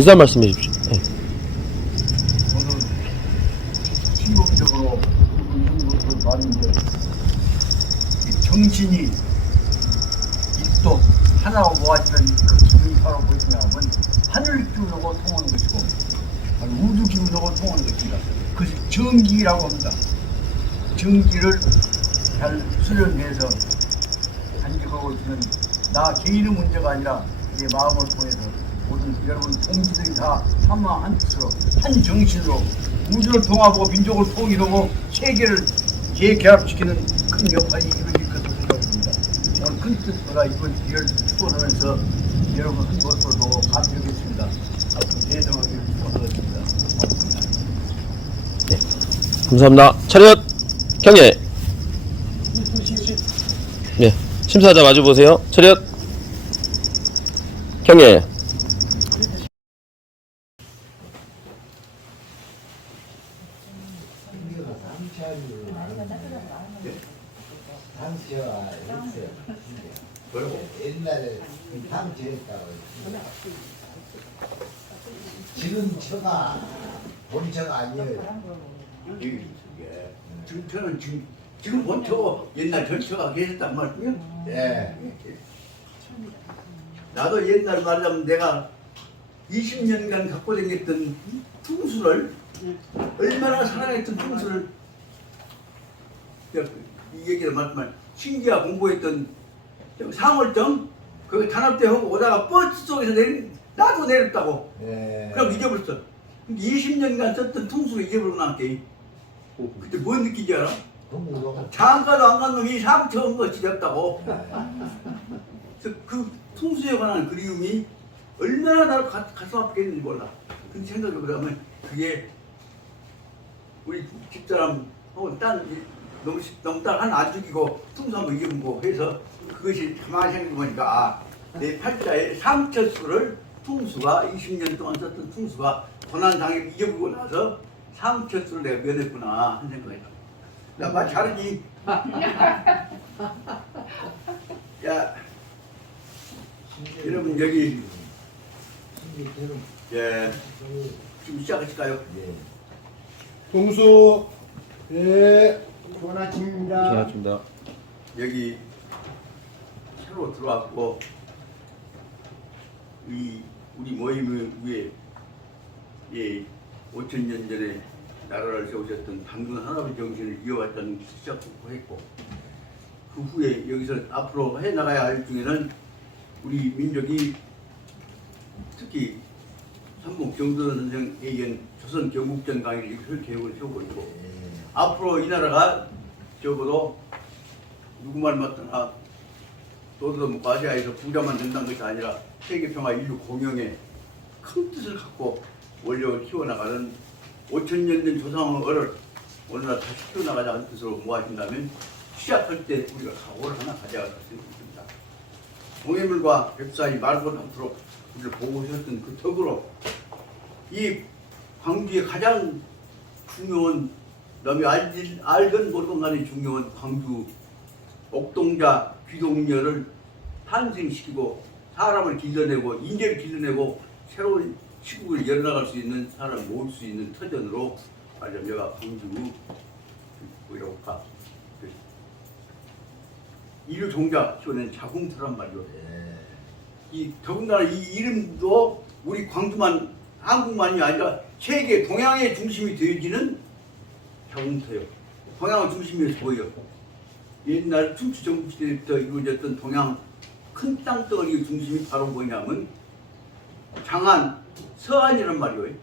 인사 말씀해 주십시오. 네. 저는 신공적으로 이런 것을 봤는데 정신이 입도 하나로 모아지는 그 기분이 바로 무엇이냐면 하늘 기운하고 통하는 것이고 우주 기운하고 통하는 것입니다. 그것이 정기라고 합니다. 정기를 잘 수련해서 간직하고 있는 나 개인의 문제가 아니라 내 마음을 통해서 모든 여러분 동지들이 다 하나 한 뜻으로 한 정신으로 우주를 통합하고 민족을 통일하고 세계를 재결합시키는 큰 역할이 이루어질 것으로 생각합니다. 오늘 큰 뜻보다 이번 기회를 축원하면서 여러분 한 모습을 보고 감격했습니다. 앞으로 대성하기를 축원하겠습니다. 감사합니다. 차렷 경례. 네, 심사자 마주 보세요. 차렷 경례. 옛날에 당처했다고 지금 처가 본처가 아니에요. 저는 지금 본처 옛날 전처가 계셨단 말이에요. 예. 나도 옛날 말하자면 내가 20년간 갖고 다녔던 풍수를 얼마나 사랑했던 풍수를 이 얘기를 말하면 신기하 공부했던 상월정 그 단합대 하고 오다가 버스 속에서 나도 내렸다고. 예. 그럼 잊어버렸어. 20년간 썼던 풍수를 잊어버리고 나한테 그때 뭔 느끼지 알아? 장가도 안 간 놈이 상처 온 것이 됐다고. 그래서 그 풍수에 관한 그리움이 얼마나 나를 가슴 아프게 했는지 몰라. 근데 생각해보자면 그게 우리 집사람하고 너무 딸 하나 안 죽이고 풍수 한번 이겨보고 해서 그것이 가만히 생각해보니까 내 팔자에 상처수를 풍수가 20년 동안 썼던 풍수가 고난당해 이겨보고 나서 상처수를 내가 면했구나 하는 생각이 나. 나 말 잘하지? 야, 여러분 여기 예, 지금 시작하실까요? 동수, 예, 좋은 아침입니다. 고맙습니다. 여기 새로 들어왔고 우리 모임 위에 5,000년 전에 나라를 세우셨던 당군 할아버지 정신을 이어왔다는 시작부터 했고 그 후에 여기서 앞으로 해나가야 할 중에는 우리 민족이 특히 삼국 정도원 선생에 의한 조선 경국전 강의를 이끌 계획을 세우고 있고 앞으로 이 나라가 적어도 누구 말 맞더나 도덕 아시아에서 부자만 된다는 것이 아니라 세계평화 인류 공영의 큰 뜻을 갖고 원력을 키워나가는 5,000년 된 조상을 오늘날 다시 키워나가자는 뜻으로 모아진다면 시작할 때 우리가 각오를 하나 가져야 할 수 있습니다. 동해물과 벽사이 말고 않도록 우리를 보고 오셨던 그 덕으로 이 광주의 가장 중요한 남이 알던 모르던 간에 중요한 광주 옥동자 귀동녀를 탄생시키고 사람을 길러내고 인재를 길러내고 새로운 시국을 열어나갈 수 있는 사람을 모을 수 있는 터전으로 말하자면 여가 광주 뭐라고 할까 이류 종자 키워낸 자궁터란 말이죠. 이 더군다나 이 이름도 우리 광주만 한국만이 아니라 세계 동양의 중심이 되어지는 자궁터요. 동양의 중심에서 보여. 옛날 춘추 전국시대부터 이루어졌던 동양 큰 땅덩어리의 중심이 바로 뭐냐면 장안, 서안이란 말이에요.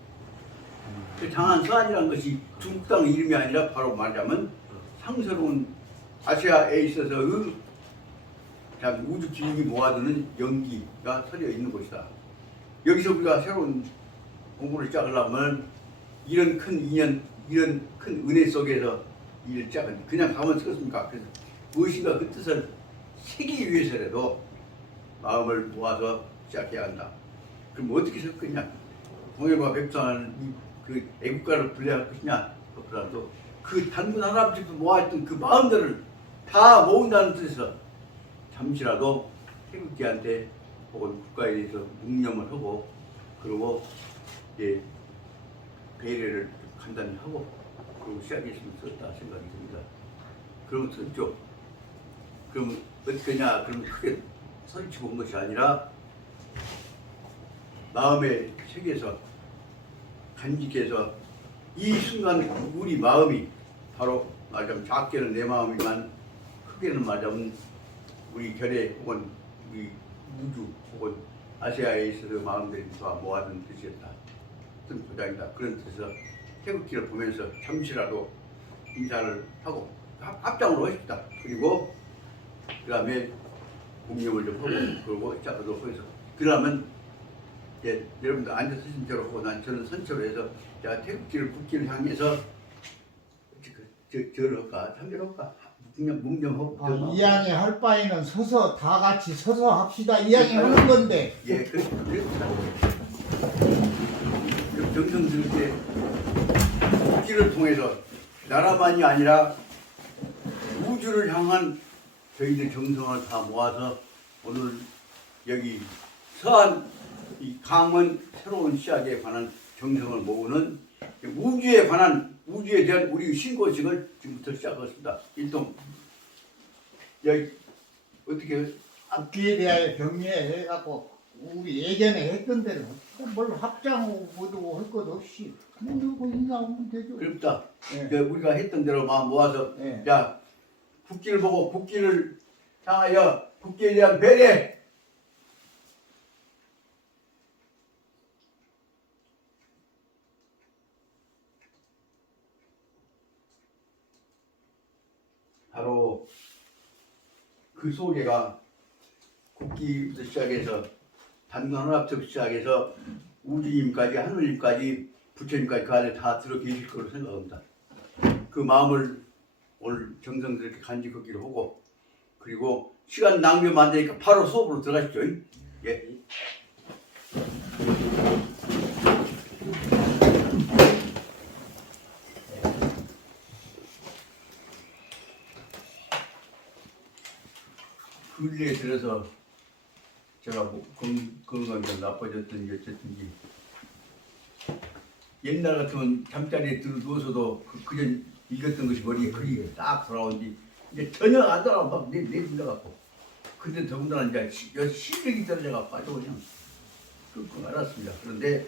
그 장안, 서안이란 것이 중국 땅 이름이 아니라 바로 말하자면 상스러운 아시아에 있어서의 우주 기운이 모아두는 연기가 서려 있는 곳이다. 여기서 우리가 새로운 공부를 시작하려면 이런 큰 인연, 이런 큰 은혜 속에서 일을 시작은 그냥 가면 쓰겠습니까? 그래서 무엇인가 그 뜻을 새기기 위해서라도 마음을 모아서 시작해야 한다. 그럼 어떻게 섞겠냐? 동해와 백성을 그 애국가를 불려할 것이냐? 그렇더라도 그 단군 할아버지도 모아있던 그 마음들을 다 모은다는 뜻에서 잠시라도 태극기한테 혹은 국가에 대해서 묵념을 하고 그 그리고 예, 배려를 간단히 하고 그리고 시작했으면 좋겠다 생각이 듭니다. 그러면 썼죠. 그러면 어떻게냐? 그러면 크게 소리치고 온 것이 아니라 마음의 세계에서 간직해서 이 순간 우리 마음이 바로 말하자면 작게는 내 마음이지만 크게는 말하자면 우리 결의 혹은 우리 우주 혹은 아시아에 있어서 마음들이 다 모아둔 뜻이었다. 어떤 보장이다. 그런 뜻에서 태극기를 보면서 잠시라도 인사를 하고 합장으로 했다. 그리고 그 다음에 공념을 좀 하고 그러고 시작하도록 해서 그러면 예, 여러분들 앉아서 신체로 하고 난 저는 선체로 해서 자 태극기를 국기를 향해서 절을 할까 참배를 할까 그냥 묵념하고 이왕에 할 바에는 서서 다 같이 서서 합시다. 이왕에 하는 건데. 예, 그렇습니다. 정성스럽게 국기를 통해서 나라만이 아니라 우주를 향한 저희들 정성을 다 모아서 오늘 여기 서한 이 강원 새로운 시작에 관한 정성을 모으는 우주에 관한 우주에 대한 우리 신고식을 지금부터 시작하겠습니다. 일동 여기 어떻게 국기에 대하여 경례해갖고 우리 예전에 했던 대로 뭘 합장하고도 할 것 없이 그냥 누구 인사하면 되죠. 그렇다. 예. 우리가 했던 대로 마음 모아서 예. 야 국기를 보고 국기를 향하여 국기에 대한 배려 바로 그 소개가 국기부터 시작해서 단관합부터 시작해서 우주님까지 하느님까지 부처님까지 그 안에 다 들어 계실 거로 생각합니다. 그 마음을 오늘 정성스럽게 간직하기로 하고 그리고 시간 낭비하면 안 되니까 바로 수업으로 들어가시죠. 예. 근래에 들어서 제가 뭐 건강이 나빠졌든지 어쨌든지 옛날 같으면 잠자리에 누워서도 그전 읽었던 것이 머리에 그리 딱 돌아온지 이제 전혀 안 돌아오고 막 내밀려갖고 근데 더군다나 이제 실력이 떨어져가 빠지고 그냥 끙끙 앓았습니다. 그런데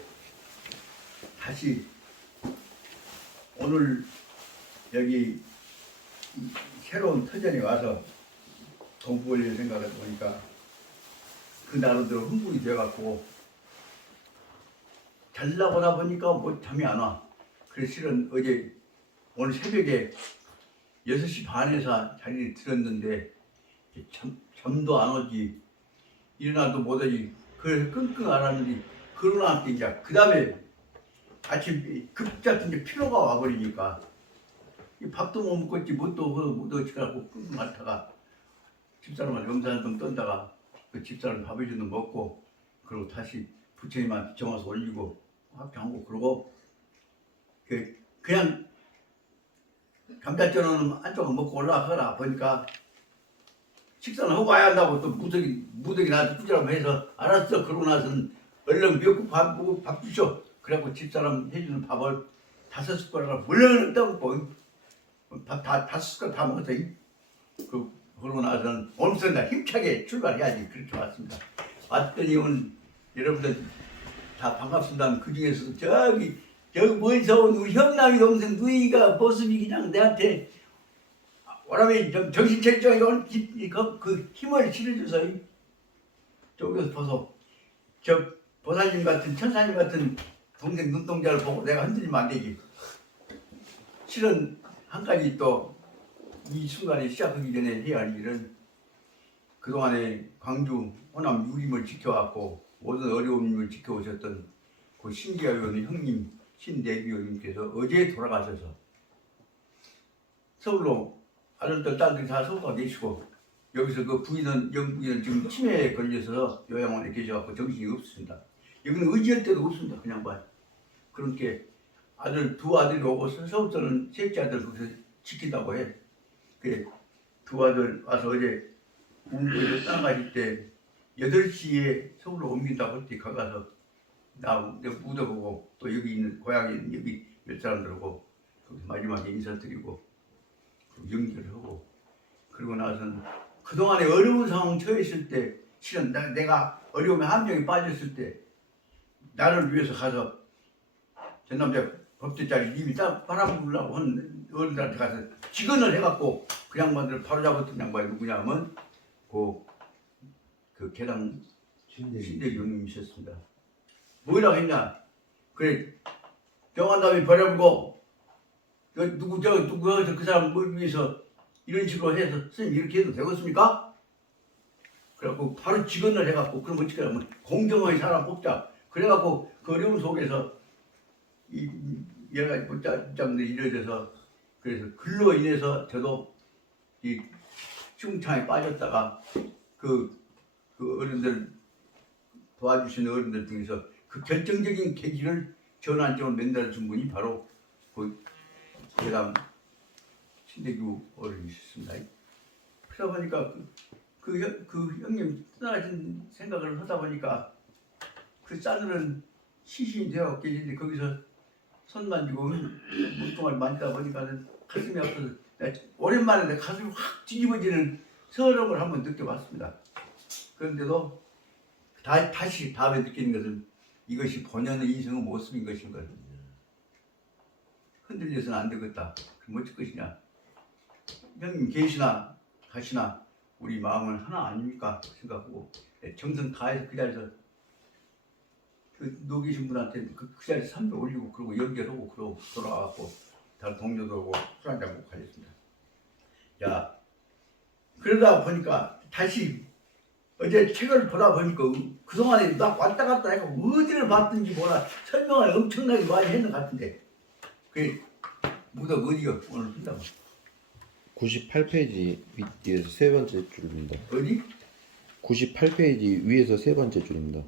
다시 오늘 여기 새로운 터전에 와서 공부할 생각을 보니까 그 나름대로 흥분이 돼갖고 잘나보다 보니까 뭐 잠이 안 와. 그래서 실은 어제 오늘 새벽에 6시 반에서 자리를 들었는데 잠도 안 오지 일어나도 못하지 그래서 끙끙 앓았는데 그러나 이제 그 다음에 아침 급작히 이제 피로가 와버리니까 밥도 못 먹었지 못 어찌가고 끙끙 앓다가 집사람한테 염산 한통 떤다가 그 집사람 밥을 좀 먹고 그리고 다시 부처님한테 정화서 올리고 합장하고 그러고 그냥 감자전은 한쪽은 먹고 올라가거라 보니까 식사는 하고 와야 한다고 또 무덕이 나한테 꾸지라고 해서 알았어. 그러고 나서는 얼른 미역국 밥 주셔. 그래갖고 집사람 해주는 밥을 5숟가락을 물렁 떠먹고 밥 5숟가락 다 먹었어. 그러고 나서는 오늘부터 나 힘차게 출발해야지. 그렇게 왔습니다. 왔더니 오늘 여러분들 다 반갑습니다. 그 중에서도 저기 멀리서 온 우리 형남이 동생 누이가 모습이 그냥 내한테 뭐라면 정신체력적인 오늘 그 힘을 실어줘서 저기서 보소 저 보살님 같은 천사님 같은 동생 눈동자를 보고 내가 흔들리면 안 되지. 실은 한 가지 또 이 순간에 시작하기 전에 해야 할 일은 그동안에 광주 호남 유림을 지켜왔고 모든 어려움을 지켜오셨던 그 신기하 의원 형님 신대기 의원님께서 어제 돌아가셔서 서울로 아들들 딸들이 다 서울 가 계시고 여기서 그 영부인은 지금 치매에 걸려서 요양원에 계셔갖고 정신이 없습니다. 여기는 의지할 데도 없습니다. 그냥 봐요. 그렇게 두 아들이 오고 서울서는 셋째 아들 거기서 지킨다고 해. 그래 두 아들 와서 어제 공부에서 떠나가실 때 8시에 서울로 옮긴다고 할 때 가서 나 묻어보고 또 여기 있는 고향에 있는 여기 몇 사람들하고 거기서 마지막에 인사드리고 연결을 하고 그러고 나서는 그동안에 어려운 상황 처했을 때 실은 내가 어려움에 함정에 빠졌을 때 나를 위해서 가서 저 남자 법대짜리 입이 딱 바라보려고 하는 어른들한테 가서 직언을 해갖고 그 양반들을 바로잡았던 양반이 누구냐 하면 그 계당 신대기 형님이셨습니다. 뭐라고 했냐? 그래 정한담이 버려보고 누구 그 사람 뭘 위해서 이런 식으로 해서 선생님 이렇게 해도 되겠습니까? 그래갖고 바로 직언을 해갖고 그럼 어떻게 하면 공정하게 사람 뽑자. 그래갖고 그 어려움 속에서 이 여러 가지 못잡들이 이루어져서 그래서 글로 인해서 저도 이 중창에 빠졌다가 그 어른들 도와주시는 어른들 중에서 그 결정적인 계기를 전환점을 만들어 준 분이 바로 그 계당 신대규 어른이셨습니다. 그러다 보니까 그 형님 떠나신 생각을 하다 보니까 그 싸늘한 시신이 되어 계신데 거기서 손 만지고 물동을 만지다 보니까는 가슴이 아파서 오랜만에 내 가슴이 확 뒤집어지는 서러움을 한번 느껴봤습니다. 그런데도 다시 다음에 느끼는 것은 이것이 본연의 인생의 모습인 것인 걸. 흔들려서는 안 되겠다. 그럼 어쩔 것이냐. 형님 계시나 가시나 우리 마음은 하나 아닙니까 생각하고 정성 다해서 그 자리에서 그 노계신 분한테 그 자리에서 삼배 올리고 그러고 연결하고 그러고 돌아와갖고 다른 동료들하고 술 한잔 먹고 가셨습니다. 야 그러다 보니까 다시 어제 책을 보다 보니까 그동안에 나 왔다 갔다 해갖고 어디를 봤든지 뭐라 설명을 엄청나게 많이 했는 것 같은데 그 무덤 어디가 오늘 쓴다고 98페이지 위에서 세 번째 줄입니다. 어디? 98페이지 위에서 세 번째 줄입니다.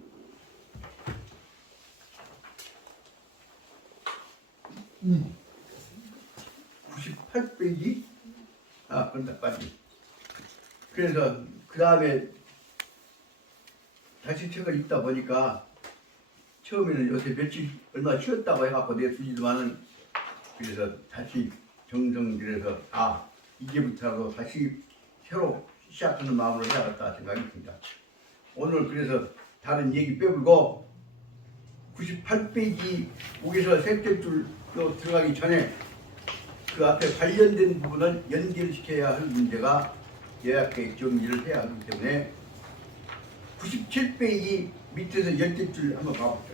98페이지? 아 그런다 빠지. 그래서 그 다음에 다시 책을 읽다 보니까 처음에는 요새 며칠 얼마 쉬었다고 해갖고 내주지만은 그래서 다시 정성 들여서 이제부터라도 다시 새로 시작하는 마음으로 해야겠다 생각이 듭니다. 오늘 그래서 다른 얘기 빼불고 98페이지 거기서 셋째 줄로 들어가기 전에 그 앞에 관련된 부분을 연결시켜야 할 문제가 요약해 정리를 해야 하기 때문에 97페이지 밑에서 10줄 한번 봐보죠.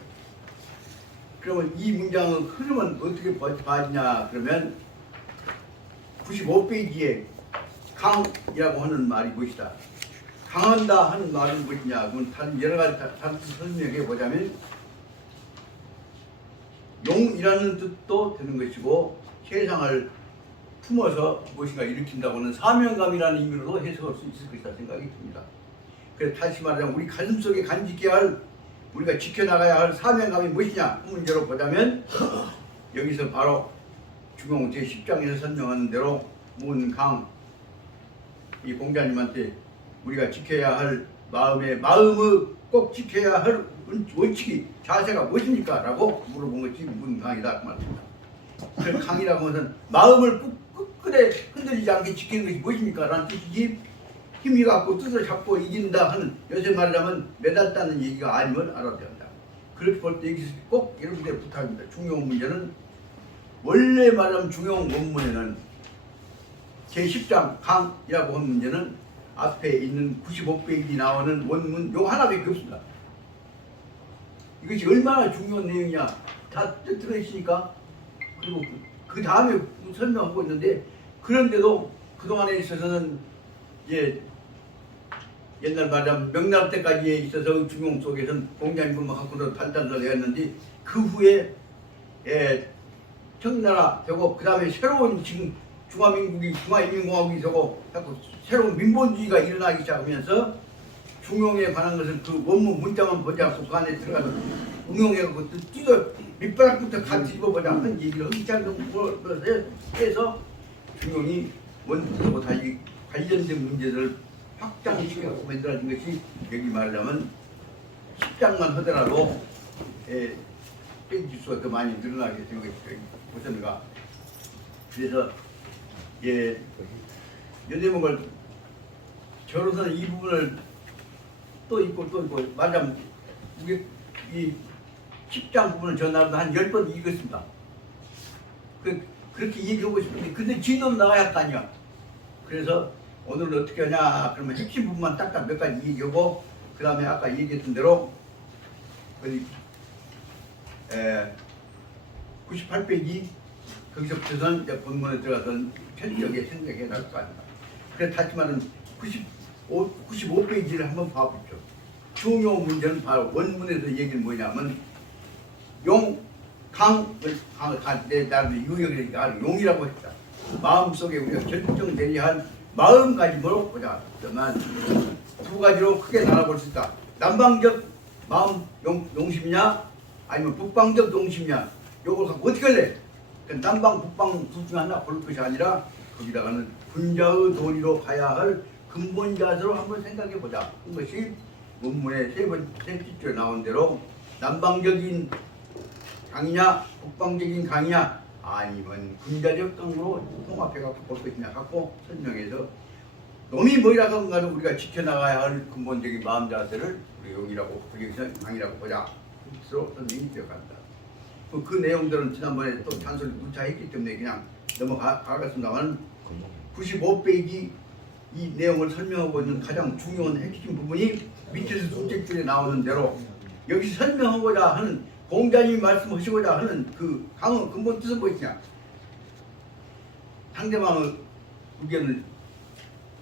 그러면 이 문장의 흐름은 어떻게 봐지냐 그러면 95페이지에 강이라고 하는 말이 무엇이다. 강한다 하는 말은 무엇이냐. 그건 다른 여러 가지 다른 설명해 보자면 용이라는 뜻도 되는 것이고 세상을 품어서 무엇인가 일으킨다고는 사명감이라는 의미로도 해석할 수 있을 것이다 생각이 듭니다. 그래서 다시 말하자면 우리 가슴속에 간직해야 할 우리가 지켜나가야 할 사명감이 무엇이냐 문제로 보자면 여기서 바로 중용 제10장에서 설명하는 대로 문강 이 공자님한테 우리가 지켜야 할 마음의 꼭 지켜야 할 원칙이 자세가 무엇입니까? 라고 물어본 것이 문강이다 그 말입니다. 그 강이라고 하는 것은 마음을 끝끝에 흔들리지 않게 지키는 것이 무엇입니까? 라는 뜻이지 힘이 갖고 뜻을 잡고 이긴다 하는 요새 말하자면 매달다는 얘기가 아님을 알아야 된다. 그렇게 볼 때 여기서 꼭 여러분들 부탁입니다. 중용 문제는 원래 말하면 중용 원문에는 제10장 강이라고 하는 문제는 앞에 있는 95페이지 나오는 원문 요 하나밖에 없습니다. 이것이 얼마나 중요한 내용이냐 다 들어있으니까 그리고 그 다음에 설명하고 있는데 그런데도 그동안에 있어서는 이제 옛날 말하자면 명나라 때까지에 있어서 중용 속에서는 공자님만 갖고도 단단을 했는데 그 후에 청나라 되고 그 다음에 새로운 지금 중화인민공화국이 되고 새로운 민본주의가 일어나기 시작하면서 중용에 관한 것을 그 원문 문자만 보지 않고 그 안에 들어가서 응용해갖고 뜯어 밑바닥부터 같이 입어보자 하는 얘기를 하기 시작해서 중용이 원문하고 다시 관련된 문제들을 확장시켜서 만들어진 것이 여기 말하자면 10장만 하더라도 뺀지수가 더 많이 늘어나게 된 것이 우선가. 그래서 연대목을 저로서는 이 부분을 또 있고 말하자면 우리 이 10장 부분을 전화로 한 10번 읽었습니다. 그렇게 얘기하고 싶은데 근데 진도는 나가야 할 거 아니야. 그래서 오늘은 어떻게 하냐 그러면 핵심 부분만 딱딱 몇 가지 얘기하고 그 다음에 아까 얘기했던 대로 98페이지 거기서부터는 이제 본문에 들어가서 편적에 생각해 나갈 거 아닙니까. 그래서 다시 말하면 95페이지를 한번 봐보죠. 중요 문제는 바로 원문에서 얘기는 뭐냐면 나름의 유형이니까 용이라고 했다. 마음속에 우리가 결정되려 할 마음가짐으로 보자. 그러면 두 가지로 크게 나눠볼 수 있다. 남방적 마음 용심이냐 아니면 북방적 용심이냐. 요걸 갖고 어떻게 할래? 남방 북방 둘 중 하나 고를 것이 아니라 거기다가는 분자의 도리로 가야 할 근본 자세로 한번 생각해 보자. 그것이 원문의 세 뒷줄에 나온 대로 남방적인 강이냐 북방적인 강이냐 아니면 분자적 강으로 통합해 갖고 볼 것이냐 갖고 설명해서 놈이 뭐라고 하면 우리가 지켜나가야 할 근본적인 마음 자세를 우리 용이라고 여기서 강이라고 보자. 스스로 선생님이 기억한다. 그 내용들은 지난번에 또 잔소리 무차 했기 때문에 그냥 넘어가겠습니다만 95페이지 이 내용을 설명하고 있는 가장 중요한 핵심 부분이 밑에서 둘째 줄에 나오는 대로 여기 설명하고자 하는 공자님이 말씀하시고자 하는 그 강의 근본 뜻은 무엇이냐. 상대방의 의견을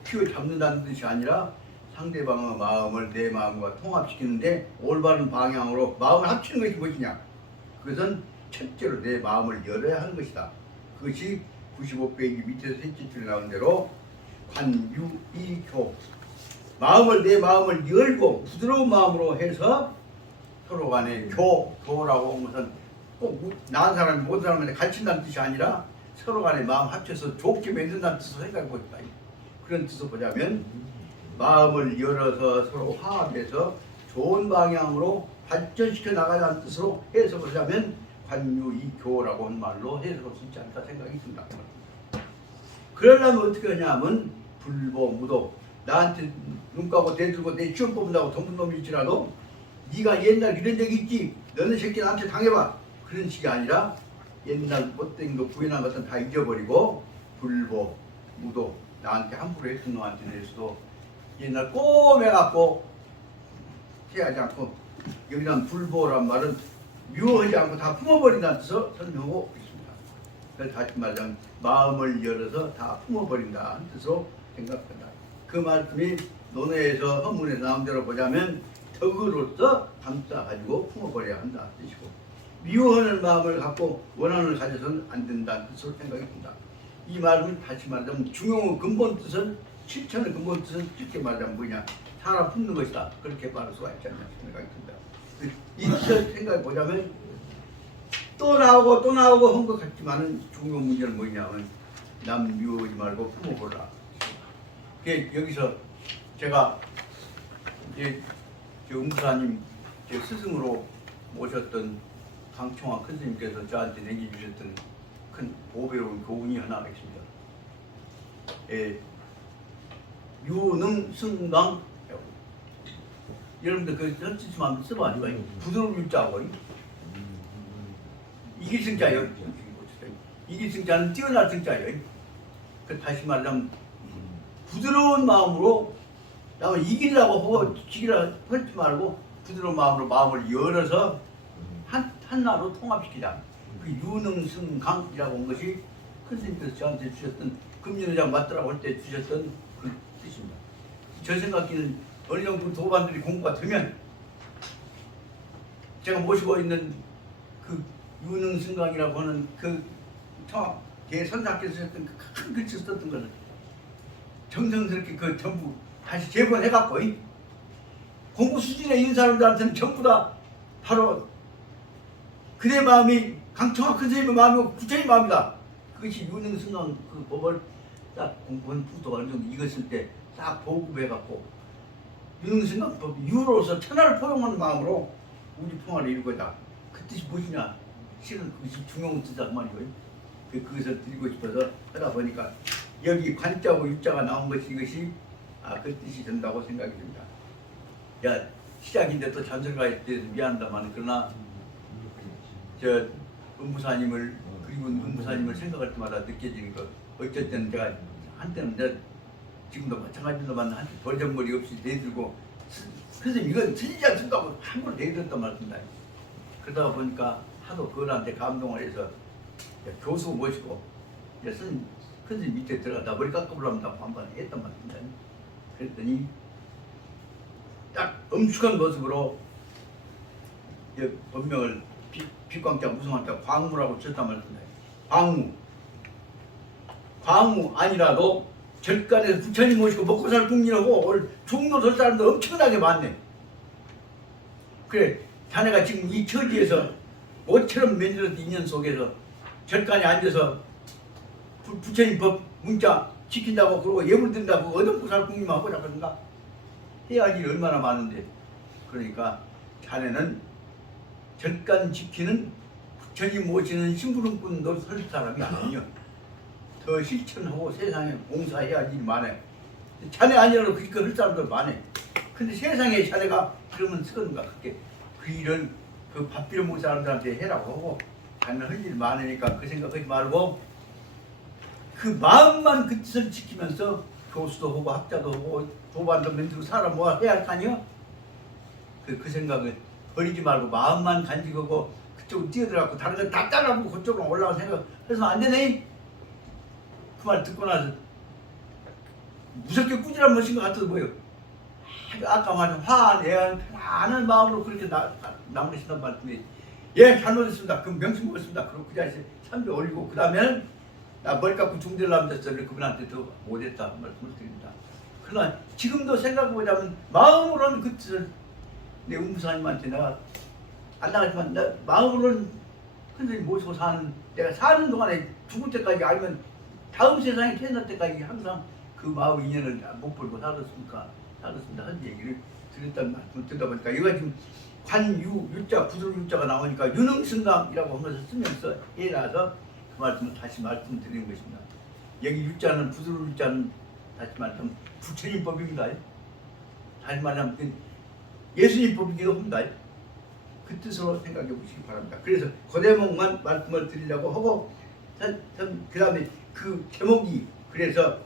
휘어잡는다는 뜻이 아니라 상대방의 마음을 내 마음과 통합시키는데 올바른 방향으로 마음을 합치는 것이 무엇이냐. 그것은 첫째로 내 마음을 열어야 하는 것이다. 그것이 95페이지 밑에서 셋째 줄에 나온 대로 관유이교 내 마음을 열고 부드러운 마음으로 해서 서로 간에 교라고 하는 것은 꼭 나은 사람이 모든 사람한테 가르친다는 뜻이 아니라 서로 간에 마음 합쳐서 좋게 만든다는 뜻을 생각하고 있다. 그런 뜻을 보자면 마음을 열어서 서로 화합해서 좋은 방향으로 발전시켜 나가자는 뜻으로 해석하자면 관유이교라고 하는 말로 해석할 수 있지 않을까 생각이 듭니다. 그러려면 어떻게 하냐면 불보, 무도 나한테 눈 까고 대들고 내 시험 뽑는다고 덤분 놈일지라도 네가 옛날 이런 적이 있지 너네 새끼 나한테 당해봐 그런 식이 아니라 옛날 못된 거 부인한 것은 다 잊어버리고 불보, 무도 나한테 함부로 했던 놈한테 대해서도 옛날 꼬매갖고 피하지 않고 여기는 불보란 말은 미워하지 않고 다 품어버린다는 뜻을 설명하고 있습니다. 그래서 다시 말하자면 마음을 열어서 다 품어버린다는 뜻으로 생각한다. 그 말씀이 논어에서 헌문에서 나온 대로 보자면 덕으로서 감싸가지고 품어버려야 한다는 뜻이고 미워하는 마음을 갖고 원한을 가져서는 안 된다는 뜻으로 생각이 듭니다. 이 말은 다시 말하자면 중용의 근본 뜻은 실천의 근본 뜻은 쉽게 말하자면 뭐냐 사람 품는 것이다. 그렇게 말할 수가 있지 않나 생각이 듭니다. 이 뜻을 생각해 보자면 또 나오고 한 것 같지만은 중요한 문제는 뭐냐면 남 미워하지 말고 품어보라. 여기서 제가 이제 음사님 제 스승으로 모셨던 강청화 큰 스님께서 저한테 내겨주셨던 큰 보배로운 교훈이 하나 있습니다. 유능승강 여러분들 그 전치심 한번 써봐요. 부드러운 유자고 이길 승자예요. 이길 승자는 뛰어날 승자예요. 그 다시 말하면 부드러운 마음으로 나를 이기려고 하고 지기라 하지 말고 부드러운 마음으로 마음을 열어서 하나로 통합시키자. 그 유능승강이라고 한 것이 큰 스님께서 저한테 주셨던 금년회장 맞더라고 할 때 주셨던 그 뜻입니다. 저 생각에는 어느 정도 도반들이 공부가 되면 제가 모시고 있는 그 유능승강이라고 하는 그 선사께서 쓰셨던 그 큰 글씨 썼던 것을 정성스럽게 그 전부 다시 재본해갖고 공부 수준에 있는 사람들한테는 전부 다 바로 그의 마음이 강청화 큰 스님의 마음이고 부처의 마음이다. 그것이 유능승강 그 법을 딱 공부한 후도 어느 정도 익었을 때 딱 보급해갖고 유능승강 법 유로서 천하를 포용하는 마음으로 우주 평화를 이룰 거다. 뜻이 무엇이냐? 실은 그것이 중요한 뜻이란 말이에요. 그것을 드리고 싶어서 하다 보니까 여기 관자고 유자가 나온 것이 이것이 그 뜻이 된다고 생각이 듭니다. 야, 시작인데 또 잔소리가 돼서 미안하다만 그러나 저 은무사님을 그리고 은무사님을 생각할 때마다 느껴지는 것 어쨌든 제가 한때는 지금도 마찬가지로만 한때 버전머리 없이 내들고 선생님 이건 틀리지 않습니다고 함부로 내들었단 말입니다. 그러다 보니까 하도 그들한테 감동을 해서 교수 모시고 선생님 밑에 들어가다 머리 깎아보려고 한번 했단 말입니다. 그랬더니 딱 엄숙한 모습으로 본명을 빛광자 무성한자 광무라고 쳤단 말입니다. 광무 아니라도 절간에서 부처님 모시고 먹고 살 국민하고 중도 설 사람도 엄청나게 많네. 그래 자네가 지금 이 처지에서 모처럼 매니저도 인연 속에서 절간에 앉아서 부처님 법 문자 지킨다고 그러고 예물 든다고 얻어먹고 살 국민만 하고 자꾸인가 해야 할 일이 얼마나 많은데. 그러니까 자네는 절간 지키는 부처님 모시는 심부름꾼도 설 사람이 아니요. 더 실천하고 세상에 봉사해야 할 일이 많아요. 자네 아니라도 그니까 할 사람들 많아요. 근데 세상에 자네가 그러면 쓰는가 그렇게 그 일은 그 밥 빌어 먹을 사람들한테 해라고 하고 자네는 할 일이 많으니까 그 생각하지 말고 그 마음만 그 뜻을 지키면서 교수도 하고 학자도 하고 도반도 만들고 사람 뭐 해야 할 거 아니요? 그 생각을 버리지 말고 마음만 간직하고 그쪽으로 뛰어들어가고 다른 거 다 따라가고 그쪽으로 올라가는 생각 해서 안 되네. 그 말 듣고 나서 무섭게 꾸지람 멋인 것 같아서 뭐예요? 아까 말한 화내한 편안한 마음으로 그렇게 남으신단 말씀이 예 잘못했습니다. 그럼 명심 먹었습니다. 그리고 그 자리에서 참배 올리고 그 다음에는 나 머리 깎고 중대를 됐어요. 그분한테 더 못했다 말씀을 드립니다. 그러나 지금도 생각해보자면 마음으로는 그 뜻을 내 운무사님한테 내가 안 나가지만 나 마음으로는 선생님 모시고 사는 내가 사는 동안에 죽을 때까지 알면 다음 세상에 태어날 때까지 항상 그 마음 인연을 못 벌고 살았습니다 하는 얘기를 드렸다는 말씀을 듣다 보니까 이거 지금 관유 유자 부드러운 유자가 나오니까 유능승강이라고 한 것을 쓰면서 해놔서 그 말씀을 다시 말씀드리는 것입니다. 여기 유자는 부드러운 유자는 다시 말하면 부처님법입니다. 다시 말하면 예수님법이기도 합니다. 그 뜻으로 생각해 보시기 바랍니다. 그래서 그 대목만 말씀을 드리려고 하고 그 다음에 그 제목이 그래서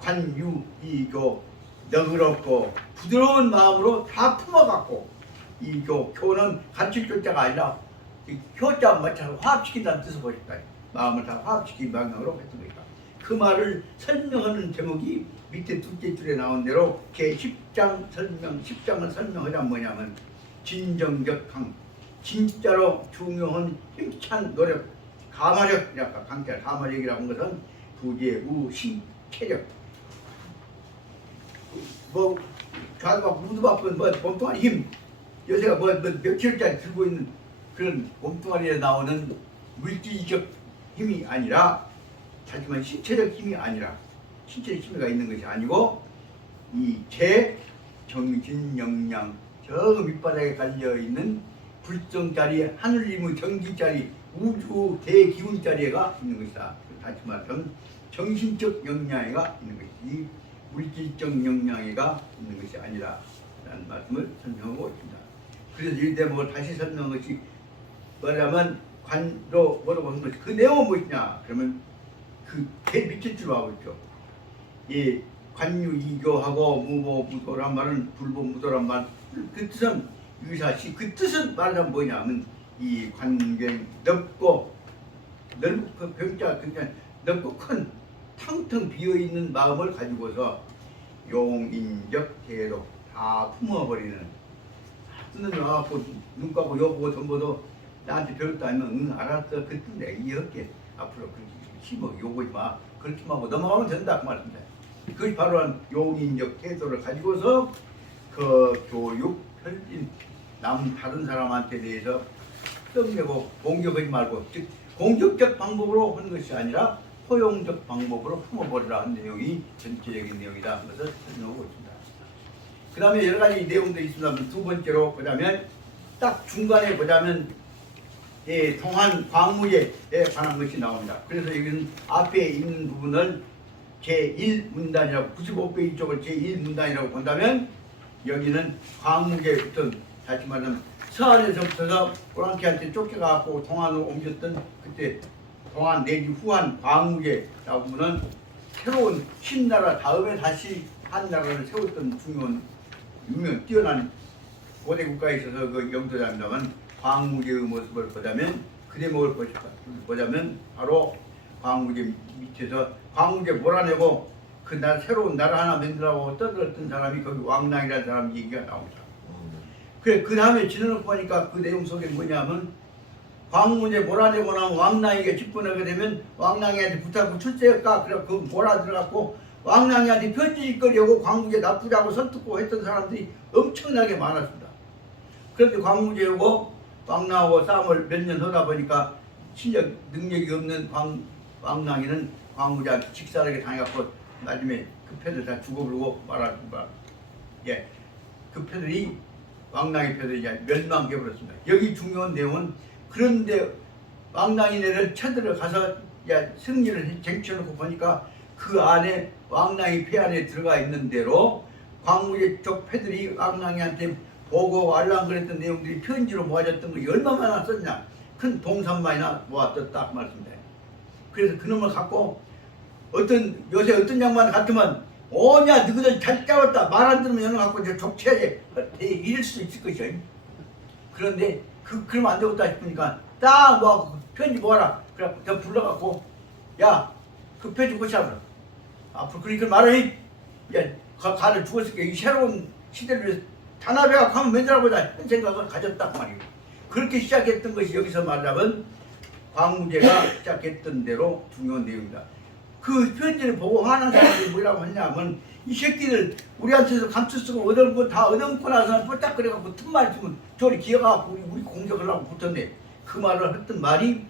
관유이교 너그럽고 부드러운 마음으로 다 품어갖고 이 교는 가르칠 교자가 아니라 효자 맞춰서 화합시킨다는 뜻을 보십니다. 마음을 다 화합시키는 방향으로 했던 거니까 그 말을 설명하는 제목이 밑에 둘째 줄에 나온 대로 개 10장을 설명하자면 뭐냐면 진정적강 진짜로 중요한 힘찬 노력 가마력 아까 강자 가마력이라고 한 것은 부재우 신체력 뭐 좌도박 우도박은 뭐 몸뚱아리 힘 요새가 몇 킬로짜리 들고 있는 그런 몸뚱아리에 나오는 물질적 힘이 아니라 하지만 신체적 힘이 아니라 신체적 힘이 있는 것이 아니고 이 제 정신 역량 저 밑바닥에 깔려있는 불성자리 하늘림의 경기자리 우주 대기운자리가 있는 것이다. 다시 말하면 정신적 역량이가 있는 것이지 물질적 역량이가 있는 것이 아니라 라는 말씀을 설명하고 있습니다. 그래서 이 대목을 다시 설명한 것이 뭐냐면 관로 뭐라고 하는 것이 그 내용은 무엇이냐 그러면 그 밑에 줄 하고 있죠. 이 관유이교하고 무보무도란 말은 불보무도란 말 그 뜻은 유사시 그 뜻은 말하자면 뭐냐면 이 관경 넓고 병자 그러니까 넓고 큰 텅텅 비어있는 마음을 가지고서 용인적 대로 다 품어버리는 쓰는 와갖고 눈 감고 여보고 전보도 나한테 별것도 아니면 응 알았어 그 뜻 내가 이해할게 앞으로 그렇게 심어 요구지 마 그렇게 하고 넘어가면 된다 그 말입니다. 그것이 바로 한 용인적 태도를 가지고서 그 교육 펼친 다른 사람한테 대해서 썩내고 공격하지 말고 즉 공격적 방법으로 하는 것이 아니라 포용적 방법으로 품어버리라 하는 내용이 전체적인 내용이다 하는 것을 설명하고 있습니다. 그 다음에 여러 가지 내용도 있습니다. 두 번째로 보자면 딱 중간에 보자면 예, 동안 광무제에 관한 것이 나옵니다. 그래서 여기는 앞에 있는 부분을 제1문단이라고 95페이지 쪽을 제1문단이라고 본다면 여기는 광무제부터 다시 말하면 서안에서부터 오랑캐한테 쫓겨가고 동안으로 옮겼던 그때 동안 내지 후한 광무제라고 보면 새로운 신나라 다음에 다시 한나라를 세웠던 중요한 유명 뛰어난 고대 국가에 있어서 그 영도자입니다만 광무제의 모습을 보자면 그 대목을 보자면 바로 광무제 밑에서 광무제 몰아내고 그 새로운 나라 하나 만들라고 떠들었던 사람이 거기 왕랑이라는 사람 얘기가 나옵니다. 그래 그 다음에 지나놓고 보니까 그 내용 속에 뭐냐면 광무제 몰아내고 나면 왕랑이가 집권하게 되면 왕랑이한테 부탁하고 출세할까 그래 그 몰아 들어갔고 왕랑이한테 편지거리하고 광무제 나쁘다고 설득고 했던 사람들이 엄청나게 많았습니다. 그런데 광무제하고 왕랑하고 싸움을 몇 년 하다 보니까 실력 능력이 없는 왕랑이는 광무제한테 직살하게 당해갖고 나중에 그 패들 다 죽어버리고 말았습니다. 예, 그 패들이 왕랑의 패들이 멸망해버렸습니다. 여기 중요한 내용은 그런데 왕랑이네를 쳐들어가서 승리를 쟁취해놓고 보니까 그 안에 왕랑이 폐 안에 들어가 있는 대로 광무제 쪽 패들이 왕랑이한테 보고 알랑거렸던 내용들이 편지로 모아졌던 것이 얼마나 썼냐 큰 동산만이나 모았었다 그 말씀입니다. 그래서 그놈을 갖고 요새 어떤 양반 같으면 오냐 너희들 잘 짜왔다 말 안 들으면 연을 갖고 이제 족치야지 이럴 수 있을 것이야. 그런데 그러면 안 되겠다 싶으니까 딱 뭐 편지 모아라 그래갖고 저 불러갖고 야 그 편지 고치라 앞으로 그러니까 말해 야 가를 죽었으니까 이 새로운 시대를 위해서 단합해갖고 한번 만들어보자 이런 생각을 가졌단 말이에요. 그렇게 시작했던 것이 여기서 말하면 광무제가 시작했던 대로 중요한 내용입니다. 그 편지를 보고 화난 사람들이 뭐라고 했냐면 이 새끼들 우리한테서 감투 쓰고 얻어먹고 다 얻어먹고 나서 뽀짝 그래갖고 틈만 있으면 저리 기어가갖고 우리 공격하려고 붙었네. 그 말을 했던 말이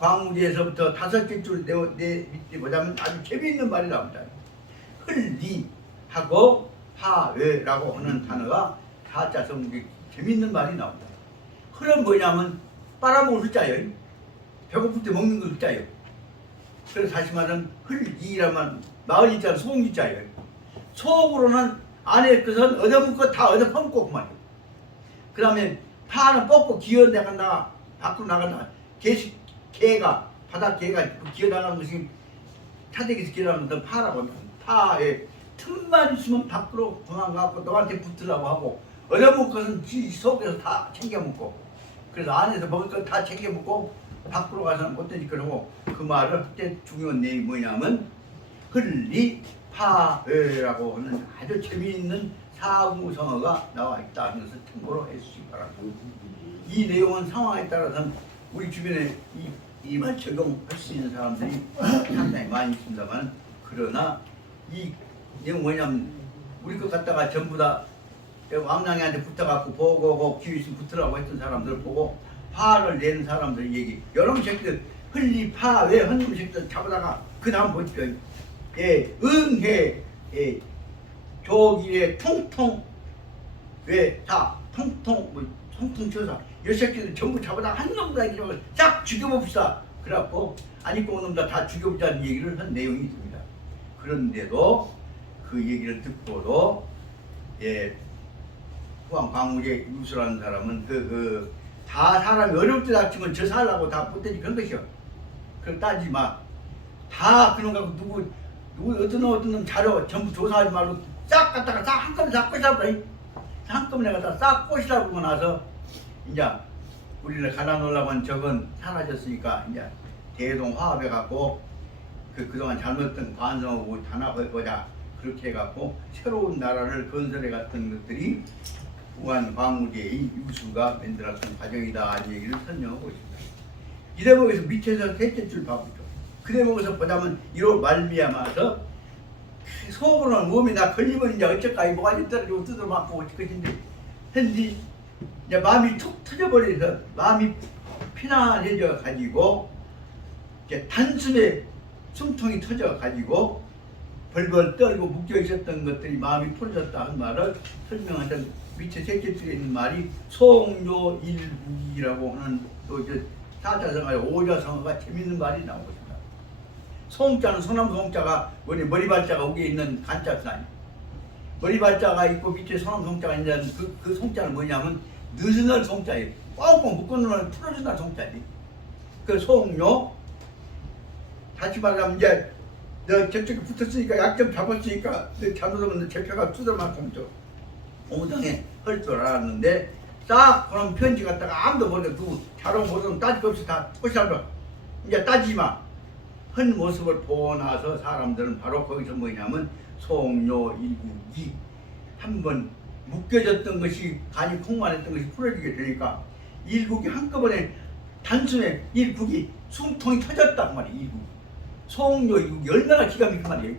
광무제에서부터 5개 줄 내 밑에 보자면 아주 재미있는 말이 나옵니다. 흘리하고 하외라고 하는 단어가 사자 성국에 재미있는 말이 나옵니다. 흘은 뭐냐면 빨아먹을 흙자예요. 배고플 때 먹는 거 흙자예요. 그래서 다시 말하면 흘이라면 마을 이자 소음 이자예요. 속으로는 안에 것은 얻어먹고 다 얻어먹고 그만이에요. 그 다음에 파는 뽑고 기어나간다 밖으로 나간다. 개가 바닥 개가 기어나가는 것이 타대기에서 기어나가는 것은 파라고 합니다. 파에 틈만 있으면 밖으로 도망가고 너한테 붙으려고 하고 얻어먹을 것은 지 속에서 다 챙겨 먹고 그래서 안에서 먹을 것 다 챙겨 먹고 밖으로 가서는 못 되니까 그러고 그 말을 그때 중요한 내용이 뭐냐면 흘리파회라고 하는 아주 재미있는 사구성어가 나와 있다는 것을 참고로 해주시기 바랍니다. 이 내용은 상황에 따라서는 우리 주변에 이 말 적용할 수 있는 사람들이 상당히 많이 있습니다만 그러나 이 내용 뭐냐면 우리 것 갖다가 전부 다 왕랑이한테 붙어갖고 보고 기회 있으면 붙으라고 했던 사람들 보고 파를 낸 사람들 얘기 여러 새끼들 흘리파 왜 한놈 새끼들 잡아다가 그 다음 보십시오. 예, 응해 예, 조기에 통통 왜다 통통 뭐 통통 쳐서 이 새끼들 전부 잡아다가 한 놈다 이렇게 싹 죽여봅시다. 그래갖고 안 입고 온 놈다 다 죽여보자는 얘기를 한 내용이 있습니다. 그런데도 그 얘기를 듣고도 예. 광무제 유수라는 사람은 다 사람이 어려울 때 닥치면 저 살라고 다 못되지 그런 것이요. 그럼 따지지 마. 다 그런 거 누구 어떤 놈 자료 전부 조사하지 말고 싹 갖다가 싹 한꺼번에 다 꼬시라고 한꺼번에 갖다가 싹 꼬시라고 그러고 나서 이제 우리를 가다 놓으려면 저건 사라졌으니까 이제 대동화합해 갖고 그동안 잘못했던 관성하고 단합해보자 그렇게 해갖고 새로운 나라를 건설해 갔던 것들이 후한 광무제의 유수가 만들었던 과정이다 이 얘기를 설명하고 있습니다. 이 대목에서 밑에서 셋째 줄 봐보죠. 그 대목에서 보자면 이로 말미암아서 속으로는 몸이 나 걸리면 이제 어쩔까 이 뭐가 떨어지고 뜯어맞고 어쩔 것인데 현재 이제 마음이 툭 터져버려서 마음이 피난해져 가지고 이제 단숨에 숨통이 터져 가지고 벌벌 떨고 묶여 있었던 것들이 마음이 풀어졌다 한 말을 설명하던 밑에 셋째 줄에 있는 말이 송조일국이라고 하는 또 사자성어에 오자성어가 재밌는 말이 나오고 있습니다. 송자는 소나무 송자가 머리발자가 위에 있는 간자가 머리발자가 있고 밑에 소나무 송자가 있는 그 송자는 뭐냐면 느슨한 송자예요. 뻥뻥 묶어놓으면 풀어준다는 송자지. 그 송요 다시 말하면 이제 너 저쪽에 붙었으니까 약점 잡았으니까 너 잘못하면 너 제표가 두들 만큼 좀 옹당해 할 줄 알았는데 딱 그런 편지 갖다가 아무도 모르게 두고 자로 모르면 따질 것 없이 다 꼬시하러 이제 따지지 마. 한 모습을 보고 나서 사람들은 바로 거기서 뭐냐면 송요 일국이 한번 묶여졌던 것이 간이 콩만했던 것이 풀어지게 되니까 일국이 한꺼번에 단순에 일국이 숨통이 터졌단 말이에요. 일국. 송요 일국이 얼마나 기가 막힌 말이에요.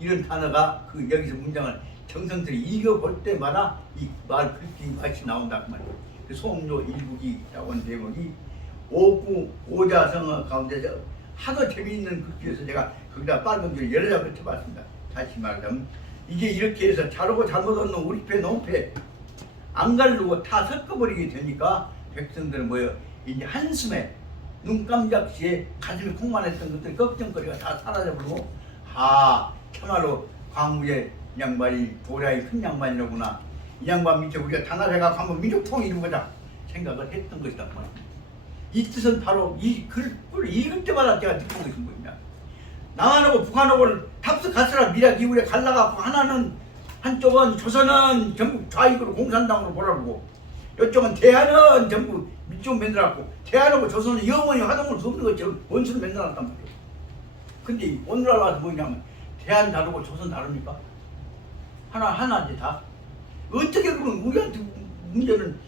이런 단어가 그 여기서 문장을 정성들이 읽어볼 때마다 이 말 글귀 같이 나온단 말이에요. 그 송요 일국이라고 하는 대목이 오구 오자성어 가운데서 하도 재미있는 글귀여서 제가 거기다 빨간 줄 여러 장 붙여봤습니다. 다시 말하자면 이게 이렇게 해서 잘하고 잘못하는 우리 패 농패 안 가르고 다 섞어버리게 되니까 백성들은 뭐예요? 이제 한숨에 눈 깜짝시에 가슴에 콩만했던 것들 걱정거리가 다 사라져버리고 참말로 광무의 양반이 도라이 큰 양반이로구나. 이 양반 밑에 우리가 단합해가지고 한번 민족통일 이루고자 생각을 했던 것이다. 이 뜻은 바로 이 글을 읽을 때마다 제가 느끼는 것이 뭐냐. 남한하고 북한하고를 탑승가스라 미라 기울에 갈라갖고 하나는 한쪽은 조선은 전부 좌익으로 공산당으로 몰아보고 이쪽은 대한은 전부 밑쪽 만들어갖고 대한하고 조선은 영원히 화동을 수 없는 것처럼 원수를 만들어놨단 말이에요. 근데 오늘날 와서 뭐냐면 대한 다르고 조선 다릅니까? 하나인데 다. 어떻게 그러면 우리한테 문제는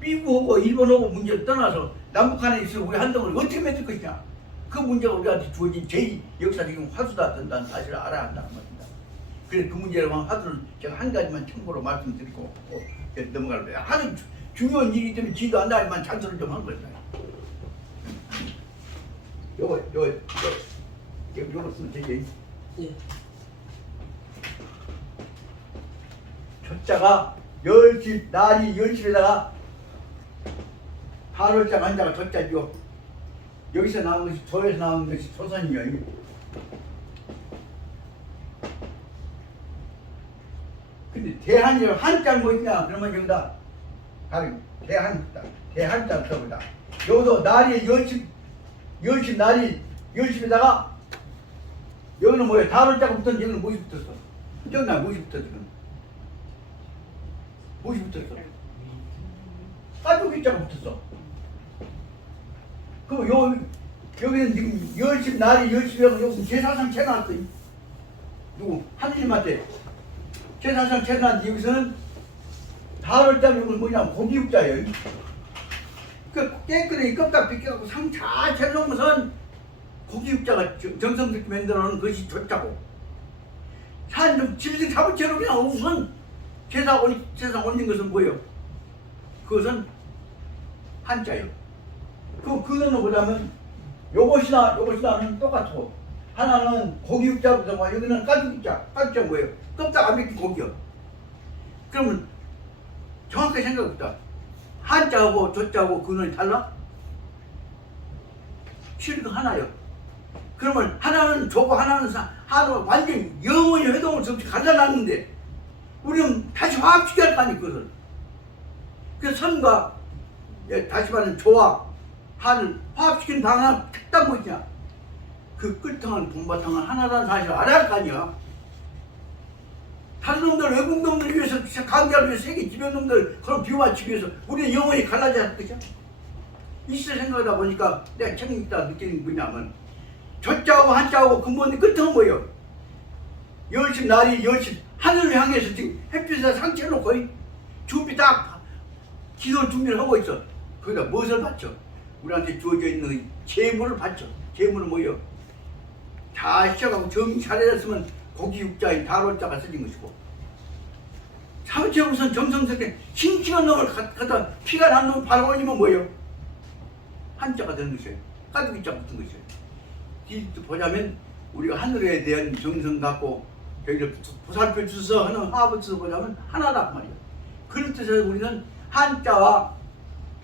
미국하고 일본하고 문제를 떠나서 남북한에 있어 우리 한동을 어떻게 만들 것이냐. 그 문제가 우리한테 주어진 제2역사적인 화두다 된다는 사실을 알아야 한다는 말입니다. 그래서 그 문제에 관한 화두는 제가 한 가지만 참고로 말씀드리고 넘어갈 거예요. 아주 중요한 일이기 때문에 지도 안 나지만 잔소리 좀 한 거예요. 요거 쓰면 되지. 예. 조자가 열집 날이 열집에다가 8월자 한자가 조자죠. 여기서 나온 것이 조에서 나온 것이 조선이요. 근데 대한이라고 한자는 뭐 있냐? 그러면 여기다 대한자 써보자. 여기도 날이 열집 날이 열집에다가 여기는 뭐야? 8월자가 붙었는데 여기는 무엇이 붙었어? 여기는 무엇이 붙었어? 무엇이 붙었어? 까두기자가 붙었어. 그럼 여기는 지금 열집 날이 열집이라고 여기서 제사상 채놨어. 누구? 하느님한테 제사상 채놨는데 여기서는 8월자 여기는 뭐냐면 고기육자예요. 그 깨끗하게 껍딱 벗겨갖고 상 자체를 놓은 것은 고기육자가 정성스럽게 만들어놓은 것이 좋자고. 산 좀 짐승 잡을채로 그냥 우선 제사 올린 것은 뭐예요? 그것은 한자예요. 그 너는 보자면 요것이나는 똑같고 하나는 고기육자부터 여기는 까죽육자. 까죽자 뭐예요? 껍딱 안 벗긴 고기요. 그러면 정확하게 생각해보자. 한자하고 조자하고 그는 달라? 실은 하나요. 그러면 하나는 조고 하나는 하나가 완전히 영원히 회동을 없이 갈라놨는데 우리는 다시 화합시켜야 할 거 아니에요, 그것을. 그 선과 다시 말하는 조와 한을 화합시키는 방향 특단 뭐냐? 그 끝통한 본바탕은 하나라는 사실을 알아야 할 거 아니야. 다른 놈들 외국 놈들 위해서 강자를 위해서 세계 지변 놈들 그런 비워맞추기 위해서 우리는 영원히 갈라져야 할 거죠. 이슬 생각하다 보니까 내가 책임 있다 느끼는 게 뭐냐면 조자하고 한자하고 근본의 끝은 뭐예요? 열심 날이 열심 하늘을 향해서 지금 햇빛에 상체로 거의 준비 딱 기도 준비를 하고 있어. 거기다 무엇을 바쳐? 우리한테 주어져 있는 재물을 바쳐. 재물은 뭐예요? 다 시작하고 정이 잘해졌으면 고기육자인 달월자가 써진 것이고 사무체 우선 정성스럽게 싱싱한 놈을 갖다 피가 난 놈을 바로 올리면 뭐예요? 한자가 되는 것이에요. 까두기자 붙은 것이에요. 이또 보자면 우리가 하늘에 대한 정성 갖고 여기를 보살펴 주서 하는 화합을 써서 보자면 하나다 말이에요. 그런 뜻에서 우리는 한자와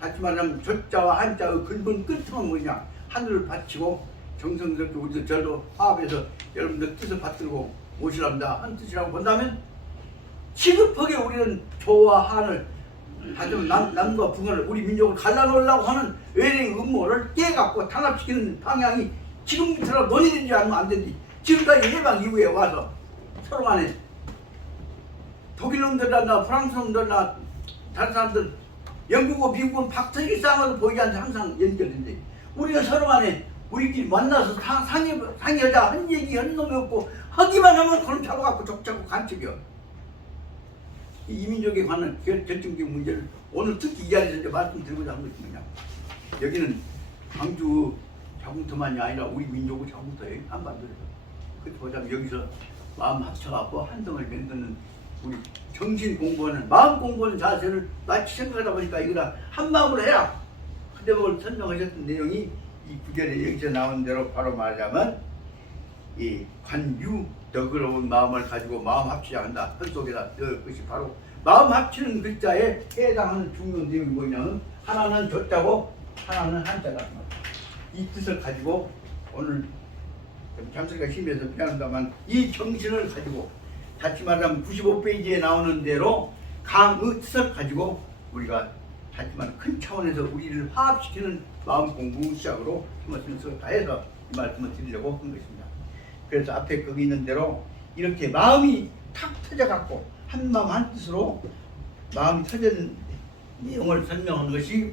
다시 말하면 조자와 한자의 근본 끝은 뭐냐? 하늘을 바치고 정성스럽게 우리도 절도 화합해서 여러분들 뜻을 받들고 모시랍니다. 한 뜻이라고 본다면 시급하게 우리는 조와 한을 하여튼 남과 북한을 우리 민족을 갈라놓으려고 하는 외래의 음모를 깨갖고 탄압시키는 방향이 지금부터라도 논의되지 않으면 안 된디. 지금까지 해방 이후에 와서 서로 간에 독일 놈들이나 프랑스 놈들이나 다른 사람들 영국과 미국은 박터기 싸움을 보이지 않는 항상 연결된대. 우리가 서로 간에 우리끼리 만나서 상의하자 한 얘기 한 놈이 없고 하기만 하면 그럼 잡아갖고 족잡고 간첩이요. 이 민족에 관한 결정적인 문제를 오늘 특히 이 자리에서 이제 말씀드리고자 하는 것이 뭐냐. 여기는 광주 자궁터만이 아니라 우리 민족의 자궁터예요. 한반도에서. 그렇게 보자면 여기서 마음 합쳐갖고 한덩을 만드는 우리 정신 공부하는 마음 공부하는 자세를 마치 생각하다 보니까 이거다 한 마음으로 해라. 그때 뭘 설명하셨던 내용이 이 구절에 여기서 나온 대로 바로 말하자면 이 관유 너그러운 마음을 가지고 마음 합치자 한다. 그 속에다 그것이 바로 마음 합치는 글자에 해당하는 중요한 내용이 뭐냐면 하나는 조자고 하나는 한자다. 이 뜻을 가지고 오늘 잠소리가 심해서 미안합니다만 이 정신을 가지고 다시 말하면 95페이지에 나오는 대로 강의 뜻을 가지고 우리가 다시 말하면 큰 차원에서 우리를 화합시키는 마음 공부 시작으로 말씀을 다해서 이 말씀을 드리려고 한 것입니다. 그래서 앞에 거기 있는 대로 이렇게 마음이 탁 터져갖고 한 마음 한 뜻으로 마음이 터진 내용을 설명하는 것이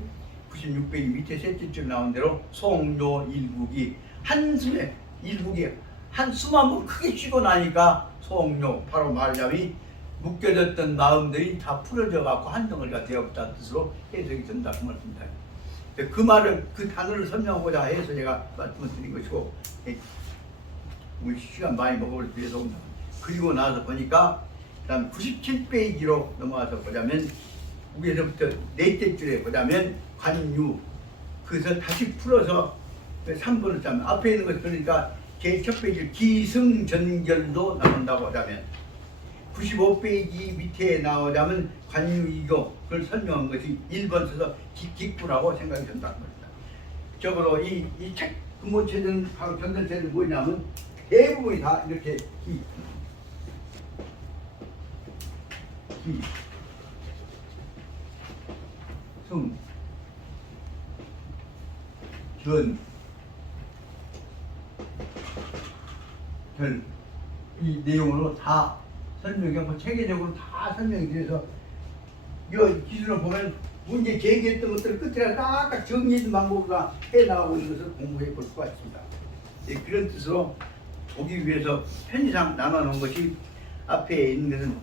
96페이지 밑에 셋째 줄 나온 대로 송조 일국이 한숨에 일국이 한숨 한번 크게 쉬고 나니까 송조 바로 말하자면 묶여졌던 마음들이 다 풀어져 갖고 한 덩어리가 되었다는 뜻으로 해석이 된다 그 말씀입니다. 그 말을 그 단어를 설명하고자 해서 제가 말씀을 드린 것이고 우리 시간 많이 먹어볼 죄송합니다. 그리고 나서 보니까 그다음 97페이지로 넘어가서 보자면 위에서부터 넷째 줄에 보자면 관유 그것을 다시 풀어서 3번을 짜면 앞에 있는 것을 그러니까 제 첫 페이지 기승전결도 나온다고 하자면 95페이지 밑에 나오자면 관유이교 그걸 설명한 것이 1번 써서 기쁘라고 생각이 된다는 겁니다. 적어도 이 책 근본체제는 바로 전전체제는 뭐냐면 대부분이 다 이렇게 승, 전, 결, 이 내용으로 다 설명하고 체계적으로 다 설명이 돼서 이 기술을 보면 문제 제기했던 것들을 끝에 딱딱 정리해준 방법으로 해나가고 있는 것을 공부해 볼 수가 있습니다. 네, 그런 뜻으로 보기 위해서 편의상 나눠놓은 것이 앞에 있는 것은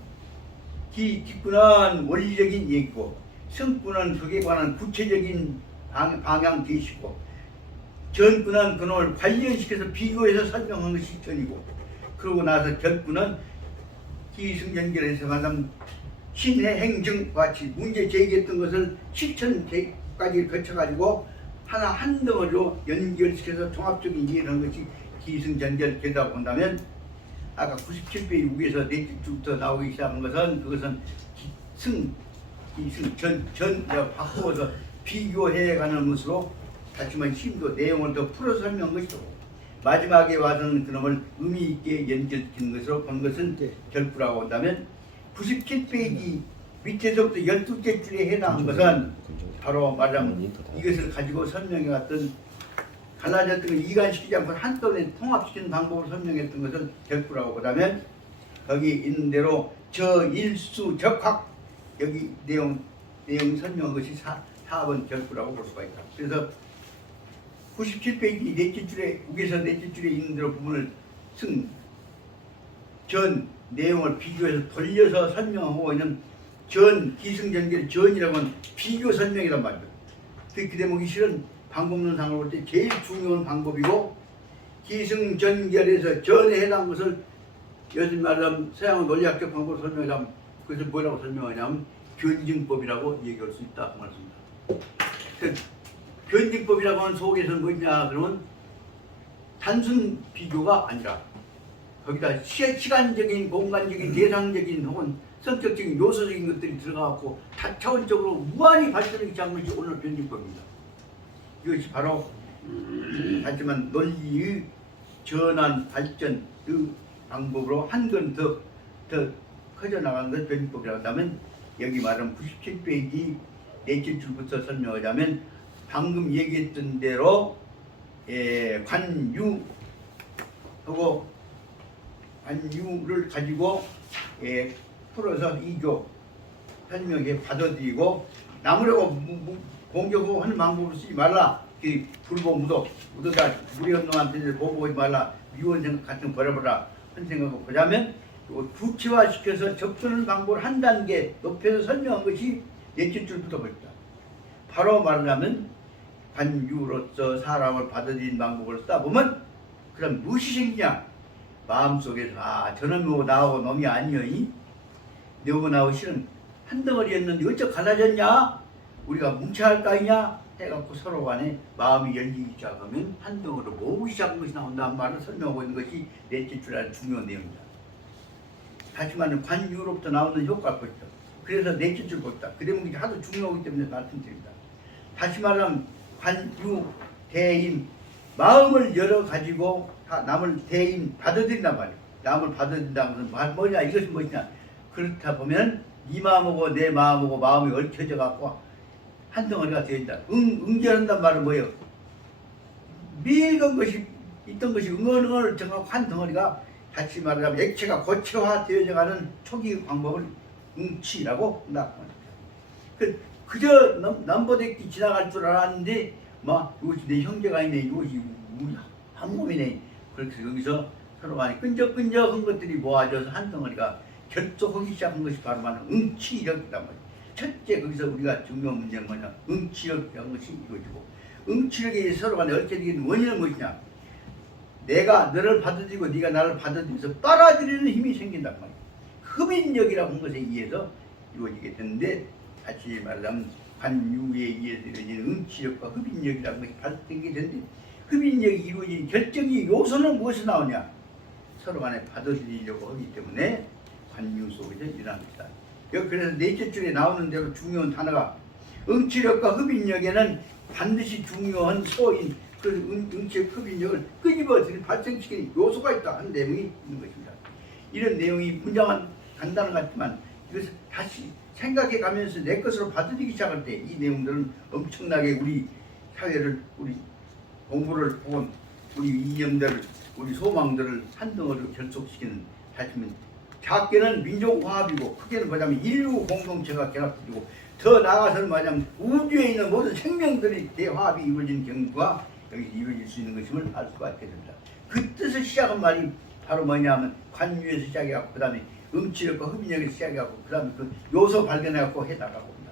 기꾼은 원리적인 얘기고 승꾼은 그에 관한 구체적인 방향 제시고 전꾼은 그놈을 관련시켜서 비교해서 설명한 것이 전이고 그러고 나서 결꾼은 기승전결에서 말하면 신의 행정과 같이 문제 제기했던 것을 실천까지 거쳐가지고 하나 한 덩어리로 연결시켜서 종합적인 이해를 한 것이 기승전결되다 본다면 아까 97페이지 위에서 넷째 줄부터 나오기 시작한 것은 그것은 기승, 바꾸어서 비교해가는 것으로 다시만 힘도 내용을 더 풀어서 설명한 것이고 마지막에 와서는 그놈을 의미 있게 연결시키는 것으로 본 것은 결부라고 한다면 97페이지 밑에서부터 12째 줄에 해당한 것은 바로 말하자면 이것을 가지고 설명해 왔던 갈라졌던 걸 이간시키지 않고 한꺼번에 통합시키는 방법을 설명했던 것은 결부라고 보다면 거기 있는 대로 저일수 적학 여기 내용 설명한 것이 4번 결부라고 볼 수가 있다. 그래서 97페이지 넷째 줄에 위에서 넷째 줄에 있는 대로 부분을 전 내용을 비교해서 돌려서 설명하고 있는 전 기승전결 전이라고 하는 비교 설명이란 말이죠. 그 대목이 실은 방법론상으로 볼 때 제일 중요한 방법이고 기승전결에서 전에 해당한 것을 요즘 말하면 서양의 논리학적 방법으로 설명하자면 그것을 뭐라고 설명하냐면 변증법이라고 얘기할 수 있다 그 말씀입니다. 변증법이라고 하는 속에서는 뭐냐 그러면 단순 비교가 아니라 거기다 시간적인, 공간적인, 대상적인 혹은 성격적인 요소적인 것들이 들어가고 다차원적으로 무한히 발전하기 시작한 것이 오늘 변증법입니다. 이것이 바로 하지만 논리의 전환 발전의 방법으로 한 건 더 커져 나가는 것 변증법이라고 한다면 여기 말하는 97페이지 넷째 줄부터 설명하자면 방금 얘기했던 대로 관유를 가지고 풀어서 2조 설명에 받아들이고 남으려고 공격하고 하는 방법을 쓰지 말라. 불보 묻어다 우리 놈한테 보복하지 말라. 미운 생각 같은 거 버려버라 한 생각을 보자면 구체화시켜서 접근하는 방법을 한 단계 높여서 설명한 것이 넷째 줄부터 보입니다. 바로 말하자면 관유로서 사람을 받아들이는 방법을 쓰다 보면 그럼 무엇이 생기냐? 마음속에서 저는 뭐 나하고 놈이 아니여이? 너하고 나하고 실은 한 덩어리였는데 어째 갈라졌냐? 우리가 뭉쳐야 할 거 아니냐? 해갖고 서로 간에 마음이 열리기 시작하면 한 덩어리로 모으기 시작한 것이 나온다는 말을 설명하고 있는 것이 넷째 줄의 중요한 내용입니다. 다시 말하면 관유로부터 나오는 효과를 보죠. 그래서 넷째 줄 봅니다. 그 대목이 하도 중요하기 때문에 말씀드립니다. 다시 말하면 관유, 대인, 마음을 열어가지고 남을 대인, 받아들인단 말이에요. 남을 받아들인다는 것은 뭐냐? 이것이 무엇이냐? 그렇다 보면 네 마음하고 내 마음하고 마음이 얽혀져 갖고 한 덩어리가 되어 있다. 응결한단 말은 뭐예요? 미건 것이 있던 것이 응얼응얼 정하고 한 덩어리가 다시 말하자면 액체가 고체화되어져 가는 초기 방법을 응치라고 한다. 그저 남보대기 지나갈 줄 알았는데 이것이 내 형제가 있네, 이것이 우리 한 몸이네. 그렇게 여기서 서로 간에 끈적끈적한 것들이 모아져서 한 덩어리가 결속하기 시작한 것이 바로 말하는 응치력이란 말이에요. 첫째 거기서 우리가 중요한 문제는 뭐냐? 응치력이라는 것이 이루어지고 응치력이 서로 간에 얽혀지는 원인은 무엇이냐? 내가 너를 받아들이고 네가 나를 받아들여서 빨아들이는 힘이 생긴단 말이에요. 흡인력이라고 하는 것에 의해서 이루어지게 되는데 다시 말하자면 관유에 의해서 이루어지는 응치력과 흡인력이라는 것이 발생이 되는데 흡인력이 이루어지는 결정의 요소는 무엇에서 나오냐? 서로 간에 받아들이려고 하기 때문에 관유 속에서 일어납니다. 그래서 넷째 줄에 나오는 대로 중요한 단어가 응치력과 흡인력에는 반드시 중요한 소인 그 응치력 흡인력을 끄집어들이 발생시키는 요소가 있다 하는 내용이 있는 것입니다. 이런 내용이 문장은 간단한 것 같지만 이것을 다시 생각해 가면서 내 것으로 받아들이기 시작할 때 이 내용들은 엄청나게 우리 사회를 우리 공부를 혹은 우리 이념들을 우리 소망들을 한 덩어리로 결속시키는 하시면 작게는 민족화합이고 크게는 뭐냐면 인류 공동체가 결합되고 더 나아가서는 뭐냐면 우주에 있는 모든 생명들이 대화합이 이루어지는 경우가 여기서 이루어질 수 있는 것임을 알 수가 있게 됩니다. 그 뜻을 시작한 말이 바로 뭐냐면 관유에서 시작해갖고 그 다음에 응치력과 흡인력에서 시작해갖고 그 다음에 그 요소 발견해갖고 해나가고 합니다.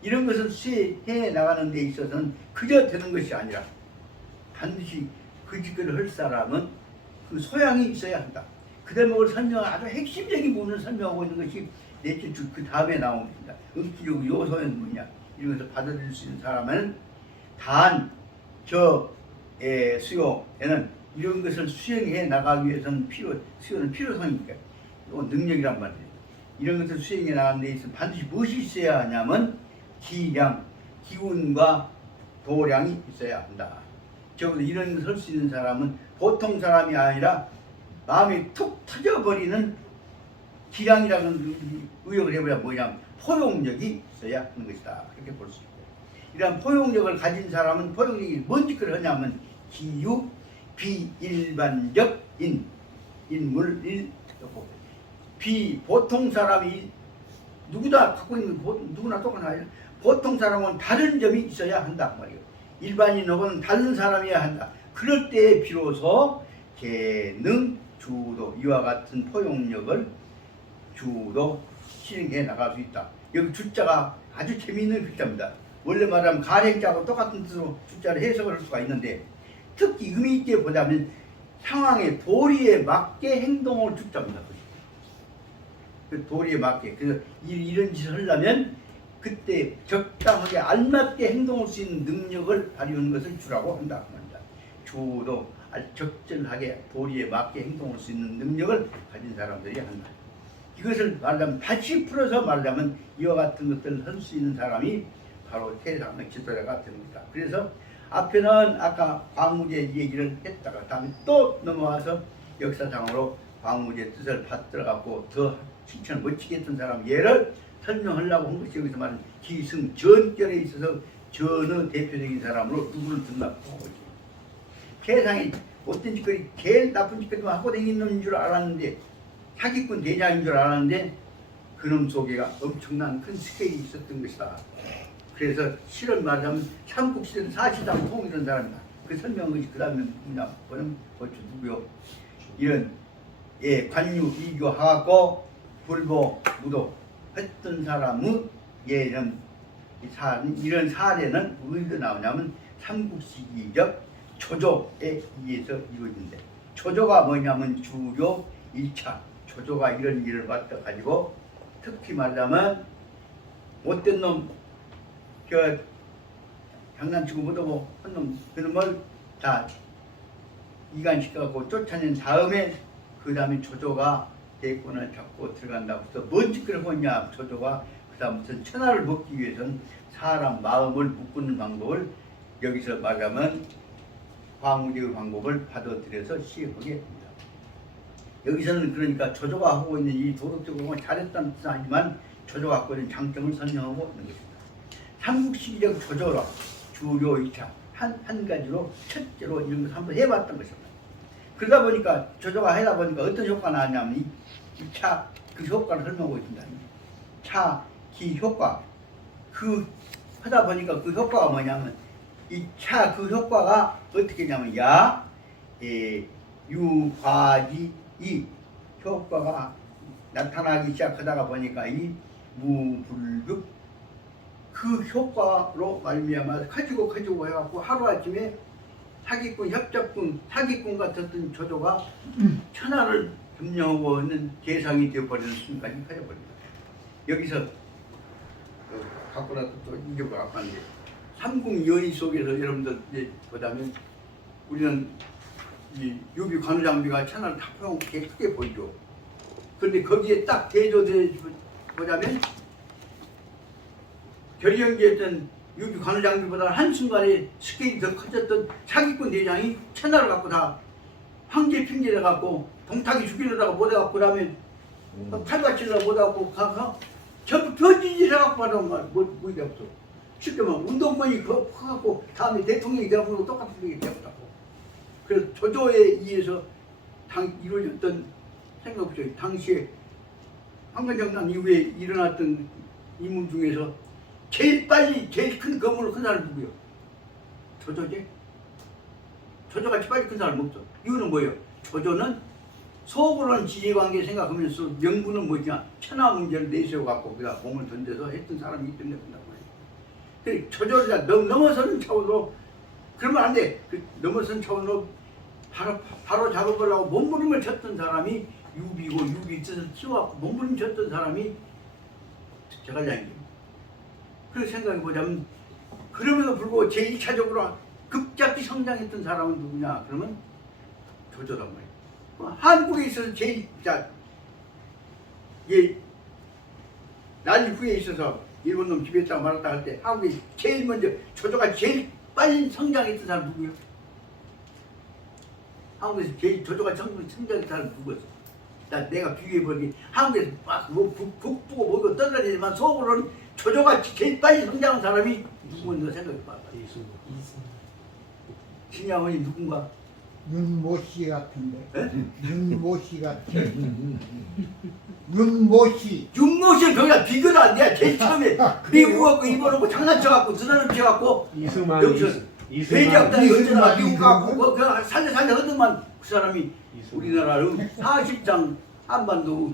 이런 것을 수행해 나가는 데 있어서는 그저 되는 것이 아니라 반드시 그 짓거리를 할 사람은 그 소양이 있어야 한다. 그 대목을 설명한 아주 핵심적인 부분을 설명하고 있는 것이 넷째 줄 그 다음에 나옵니다. 응치력 요소는 뭐냐? 이런 것을 받아들일 수 있는 사람은 단 수요에는 이런 것을 수행해 나가기 위해서는 수요는 필요성이니까 또 능력이란 말이에요. 이런 것을 수행해 나가는 데 있어서 반드시 무엇이 있어야 하냐면 기운과 도량이 있어야 한다. 적어도 이런 것을 할 수 있는 사람은 보통 사람이 아니라 마음이 툭 터져버리는 기량이라는 의역을 해보자 뭐냐면 포용력이 있어야 하는 것이다. 그렇게 볼 수 있고 이러한 포용력을 가진 사람은 포용력이 뭔 짓을 하냐면 기유, 비일반적 인물, 보통 사람이 누구나 갖고 있는 누구나 똑같아요. 보통 사람은 다른 점이 있어야 한다 말이에요. 일반인하고는 다른 사람이어야 한다. 그럴 때에 비로소 재능, 주도 이와 같은 포용력을 주도 실행해 나갈 수 있다. 여기 주자가 아주 재미있는 글자입니다. 원래 말하면 가행자하고 똑같은 뜻으로 주자를 해석을 할 수가 있는데 특히 의미 있게 보자면 상황의 도리에 맞게 행동을 주자입니다. 그 도리에 맞게 그래서 이런 짓을 하려면 그때 적당하게 알맞게 행동할 수 있는 능력을 발휘하는 것을 주라고 한다. 주도 아주 적절하게 도리에 맞게 행동할 수 있는 능력을 가진 사람들이 한다. 이것을 말하자면 다시 풀어서 말하자면 이와 같은 것들을 할 수 있는 사람이 바로 세상의 지도자가 됩니다. 그래서 앞에는 아까 광무제 얘기를 했다가 다음에 또 넘어와서 역사상으로 광무제 뜻을 받들어갖고 더 칭찬을 멋지게 했던 사람 예를 설명하려고 한 것이 여기서 말하는 기승전결에 있어서 전의 대표적인 사람으로 누구를 둔다고 하고 있죠. 세상에 어떤 짓거리 제일 나쁜 짓거리만 하고 다니는 줄 알았는데 사기꾼 대장인 줄 알았는데 그놈 속에가 엄청난 큰 스케일이 있었던 것이다. 그래서 실을 말하자면 삼국시대는 사실상 통일한 사람이다. 그 설명은 그 다음에 뭐냐 보면 어쩌 누구요? 이런 관유 이교 하고 불보 무도 했던 사람의 이런 사례는 어디서 나오냐면 삼국시기적 조조에 의해서 이루어진대. 조조가 뭐냐면 주요 1차 조조가 이런 일을 맡아 가지고 특히 말하자면 못된 놈 장난치고 못하고 한 놈 그놈을 다 이간시켜갖고 쫓아낸 다음에 그 다음에 조조가 대권을 잡고 들어간다고 해서 뭔 짓을 했냐. 조조가 그 다음부터 천하를 먹기 위해서는 사람 마음을 묶는 방법을 여기서 말하면 광무제의 방법을 받아들여서 시행하게 됩니다. 여기서는 그러니까 조조가 하고 있는 이 도덕적으로 잘했다는 뜻은 아니지만 조조가 갖고 있는 장점을 설명하고 있는 것입니다. 삼국시기적 조조로 주요 1차 한 가지로 첫째로 이런 것을 한번 해봤던 것입니다. 그러다 보니까 조조가 하다 보니까 어떤 효과가 나왔냐면 이 차 그 효과를 설명하고 있습니다. 차 기 효과 그 하다 보니까 그 효과가 뭐냐면 이 차 그 효과가 어떻게 했냐면 유과지 이 효과가 나타나기 시작하다가 보니까 이 무불급 그 효과로 말미암아 커지고 해갖고 하루아침에 사기꾼 협작꾼 사기꾼 같았던 조조가 천하를 점령하고 있는 대상이 되어버리는 순간이 커져버립니다. 여기서 갖고 나서 또 이겨가 갖고 왔는데 삼국연의 속에서 여러분들 이제 보자면 우리는 이 유비 관우장비가 천하를 다 펴고 크게 보이죠. 그런데 거기에 딱 대조돼 보자면 결의연기했던 유비 관우장비보다 한순간에 스케일이 더 커졌던 사기꾼 대장이 천하를 갖고 다 황제 핑계를 갖고 동탁이 죽이려다가 못해갖고 그 다음에 탈바치려다 못해갖고 가서 전부 변진이 해갖고 말하는 말 뭐 이게 없어. 쉽게 말하면 운동권이 커갖고 다음에 대통령이 되어보고 똑같은 게 되었다고. 그래서 조조에 의해서 이루어졌던 생각보다 당시에 황건정난 이후에 일어났던 인물 중에서 제일 빨리 제일 큰 건물을 큰 사람이 누구요? 조조지? 조조같이 빨리 큰 사람은 없어. 이유는 뭐예요? 조조는 속으로는 지지관계 생각하면서 명분은 뭐냐? 천하 문제를 내세워갖고 그가 몸을 던져서 했던 사람이기 때문에 그런다고 말이에요. 조조를 넘어서는 차원으로 그러면 안 돼. 그 넘어선 차원으로 바로 잡아보려고 몸부림을 쳤던 사람이 유비고 유비 뜻을 키워갖고 몸부림 쳤던 사람이 제갈량입니다. 그렇게 생각해보자면 그럼에도 불구하고 제1차적으로 급작히 성장했던 사람은 누구냐? 그러면 조조란 말이에요. 한국에 있어서 제일 날 후에 있어서 일본 놈 지배했다고 말았다 할 때 한국에 제일 먼저 조조가 제일 빨리 성장했던 사람 누구예요? 한국에서 제일 조조가 성장했던 사람 누구였어? 내가 비교해보니 한국에서 막 북부고 뭐고 떠다니지만 속으로는 조조가 제일 빨리 성장한 사람이 누구인가 생각해봐. 신양원이 누군가? 윤모씨 같은데. 에? 윤모씨 같은. 윤모씨. 윤모씨는 거기다 비교도 안 돼. 제일 처음에 미국하고 일본하고 장난쳐갖고 드나름 쳐갖고 여기서 회장단이 어쩌다가 미국 가고 살려 하더만 그 사람이 우리나라를 사실상 한반도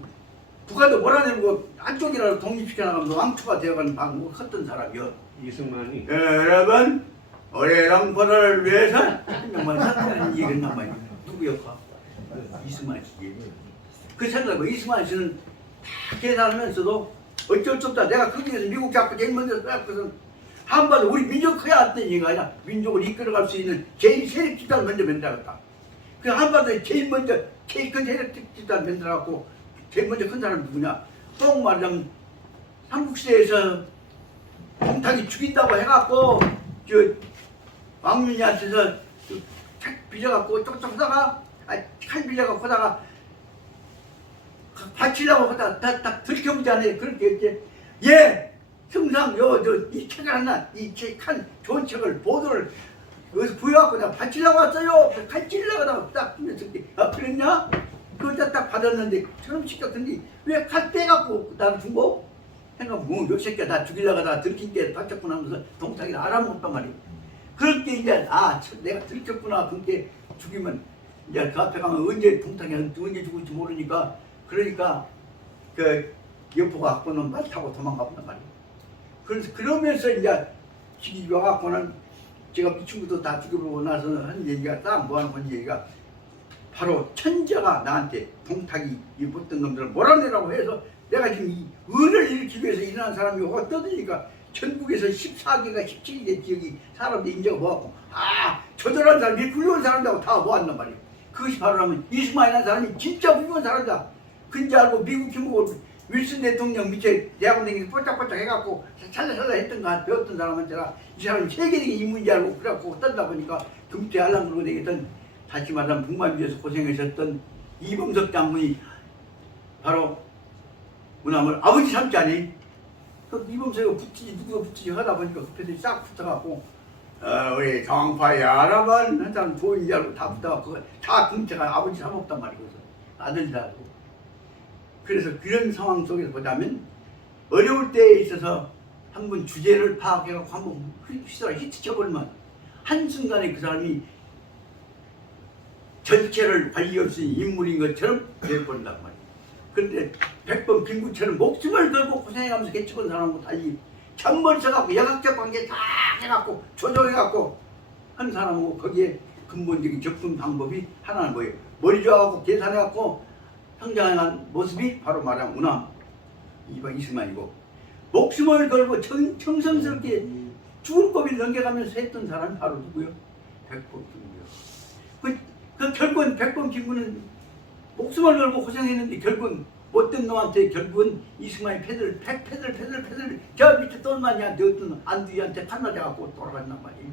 북한도 몰아내고 한쪽이라도 독립시켜 나가면서 왕초가 되어가는 방법을 컸던 사람이요. 이승만이 여러분 어레랑 벌을 위해서 한 명만 산다는 얘기는 남아요. 누구 역할? 이승만 씨. 그 생각하고 이승만 씨는 다 계산하면서도 어쩔 수 없다. 내가 거기에서 미국 잡고 제일 먼저 써갖고서 한반도 우리 민족 커야 했던 얘기가 아니라 민족을 이끌어갈 수 있는 제일 세력 집단을 먼저 만들었다. 그 한반도에 제일 큰 세력 집단 만들어갖고 제일 먼저 큰 사람이 누구냐? 꼭 말하자면 삼국시대에서 동탁이 죽인다고 해갖고 저 왕윤이한테서 책 빌려갖고 쪽쪽 하다가 칼 빌려갖고 하다가 바치려고 하다가 딱 들켜보잖아요. 그렇게 했지. 예! 승상 이 책을 하나 이 책 좋은 책을 보도를 여기서 구해갖고 내가 바치려고 왔어요. 칼 찔려고 하다가 딱 찔렸을 아 그랬냐? 그걸 딱 받았는데 저놈 시켰더니 왜 칼 떼갖고 나를 준 거? 생각하면 요 새끼야 나 죽이려고 하다가 들킨 게 바쳤구나 하면서 동탁이를 알아먹었단 말이야. 그렇게 이제 내가 들켰구나. 그렇게 죽이면 이제 그 앞에 가면 언제 동탁이 언제 죽을지 모르니까 그러니까 그 여포가 갖고는 말 타고 도망가 본단 말이야. 그래서 그러면서 이제 집이 와갖고는 제가 이 친구도 다 죽여보고 나서 한 얘기가 딱 뭐하는 얘기가 바로 천자가 나한테 동탁이 이 못된 놈들을 몰아내라고 해서 내가 지금 이 을을 일으키기 위해서 일어난 사람이 떠드니까 전국에서 14개가 17개 지역이 사람들 인정을 모았고 저들한 사람이 훌륭한 사람이라고 다 모았단 말이에요. 그것이 바로라면 이스마일이라는 사람이 진짜 훌륭한 사람이다. 근지 알고 미국 김고 윌슨 대통령 밑에 대학원 다니면서 뽀짝뽀짝 해갖고 찰나찰나 했던 거 배웠던 사람한테라 이 사람이 세계적인 인문인지 알고 그래갖고 떠다 보니까 그 밑에 알랑그러고 되겠던 다시 말하면 북만주에서 고생하셨던 이범석 장군이 바로 뭐냐면 아버지 삼자니 그 이범석이 붙이지 누구가 붙이지 하다 보니까 그 패들이 싹 붙어갖고 우리 정파의 아랍은 한 사람 도인지 알고 다 붙어갖고 다 금태가 아버지 삼없단 말이거든. 아들이라고. 그래서 그런 상황 속에서 보자면 어려울 때에 있어서 한번 주제를 파악해갖고 한번 히트쳐버리면 한순간에 그 사람이 전체를 관리할 수 있는 인물인 것처럼 되어버린단 말이에요. 그런데 백범 김구처럼 목숨을 걸고 고생해가면서 개척한 사람하고 달리 잔머리 써갖고 역학적 관계 다 해갖고 조정해갖고 한 사람하고 거기에 근본적인 접근 방법이 하나는 뭐예요? 머리 좋아갖고 계산해갖고 성장한 모습이 바로 말하면 우남 이승만이고 목숨을 걸고 청성스럽게 죽을 고비를 넘겨가면서 했던 사람이 바로 누구요? 백범 김구요. 그 결국은 백범 김구는 목숨을 걸고 고생했는데 결국은 못된 놈한테 결국은 이승만이 패들 저 밑에 똘마니한테 어떤 안두희한테 판나져갖고 돌아간단 말이에요.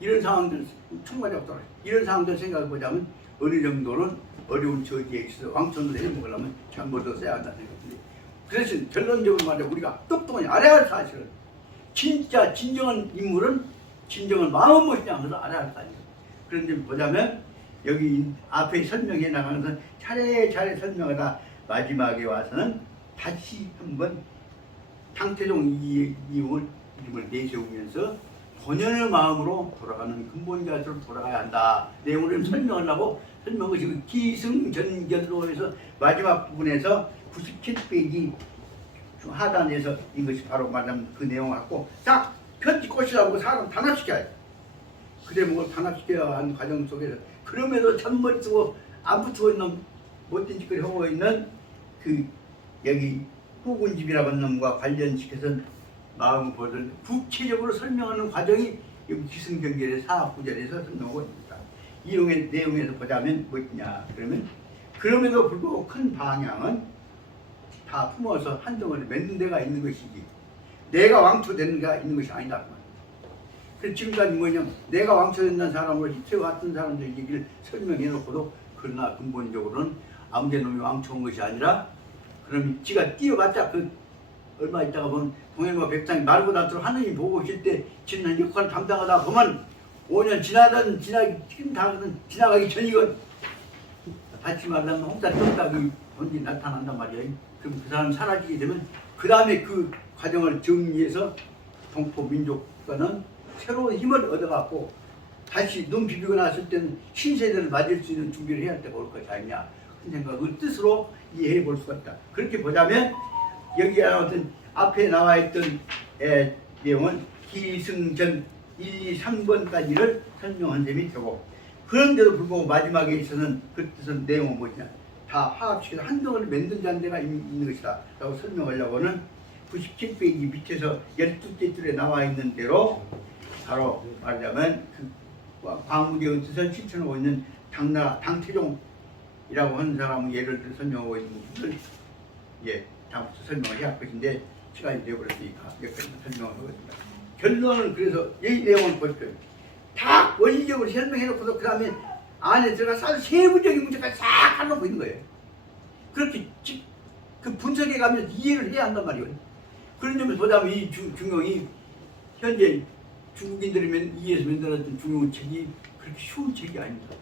이런 상황들 총맞아갖고 돌아가요. 이런 상황들 생각해보자면 어느 정도는 어려운 처지에 있어서 왕천을 해먹으려면 전부도 써야 한다는 생각인데 그 대신 결론적으로 말해 우리가 똑똑하니 알아야 할 사실은 진짜 진정한 인물은 진정한 마음은 무엇이냐 하면서 알아야 할 사실. 그런 점 보자면 여기 앞에 설명해 나가면서 차례차례 설명하다 마지막에 와서는 다시 한번 장태종 이름을 내세우면서 본연의 마음으로 돌아가는 근본자세로 돌아가야 한다. 내용을 설명하려고 설명한 것이 기승전결로에서 마지막 부분에서 97페이지 하단에서 이것이 바로 말하면 그 내용을 갖고 딱 편지 꽂으라고 사람 단합시켜야 돼. 그 대목을 단합시켜야 하는 과정 속에서 그럼에도 잔머리 쓰고 안 붙고 있는 못된 짓거리 하고 있는 그 여기 후군집이라고 하는 놈과 관련시켜서 마음 보를 구체적으로 설명하는 과정이 여기 기승전결의 사학구절에서 설명하고 있습니다. 이 내용에서 보자면 뭐냐 그러면 그럼에도 불구하고 큰 방향은 다 품어서 한 덩어리 맺는 데가 있는 것이지 내가 왕초되는 데가 있는 것이 아니다. 그래서 지금까지 뭐냐면 내가 왕초된다는 사람으로 세워왔던 사람들 얘기를 설명해 놓고도 그러나 근본적으로는 아무개 놈이 왕초한 것이 아니라 그럼 지가 뛰어봤자 그 얼마 있다가 보면 동해마 백장이 말고 닿도록 하느님 보고 계실 때 지는 역할을 담당하다 보면 5년 지나가기 전이건 다시 말하면 홍사 떴다기 본디 나타난단 말이에요. 그럼 그 사람 사라지게 되면 그 다음에 그 과정을 정리해서 동포 민족과는 새로운 힘을 얻어갖고 다시 눈 비비고 났을 때는 신세대를 맞을 수 있는 준비를 해야 할 때가 올 것이 아니냐 그런 생각을 뜻으로 이해해 볼 수가 있다. 그렇게 보자면 여기 어떤 앞에 나와 있던 내용은 기승전 1, 2, 3번까지를 설명한 셈이 되고 그런데도 불구하고 마지막에 있어서는 그 뜻은 내용은 뭐냐 다 화합시켜서 한 덩어리 만든 잔대가 있는 것이다 라고 설명하려고는 97페이지 밑에서 12개 줄에 나와 있는 대로 바로 말하자면 그 광무대의 뜻을 실천하고 있는 당나라 당태종이라고 하는 사람은 예를 들어 설명하고 있는 부분을 다음부터 설명을 해야 할 것인데 시간이 되어버렸으니까 여기까지 설명을 하겠습니다. 결론은 그래서 이 내용을 보십시오. 다 원리적으로 설명해놓고서 그 다음에 안에 들어가서 아주 세부적인 문제까지 싹 하려고 있는 거예요. 그렇게 그 분석해 가면서 이해를 해야 한단 말이에요. 그런 점에서 보자면 이 중용이 현재 중국인들이 이해해서 만들어진 중용 책이 그렇게 쉬운 책이 아닙니다.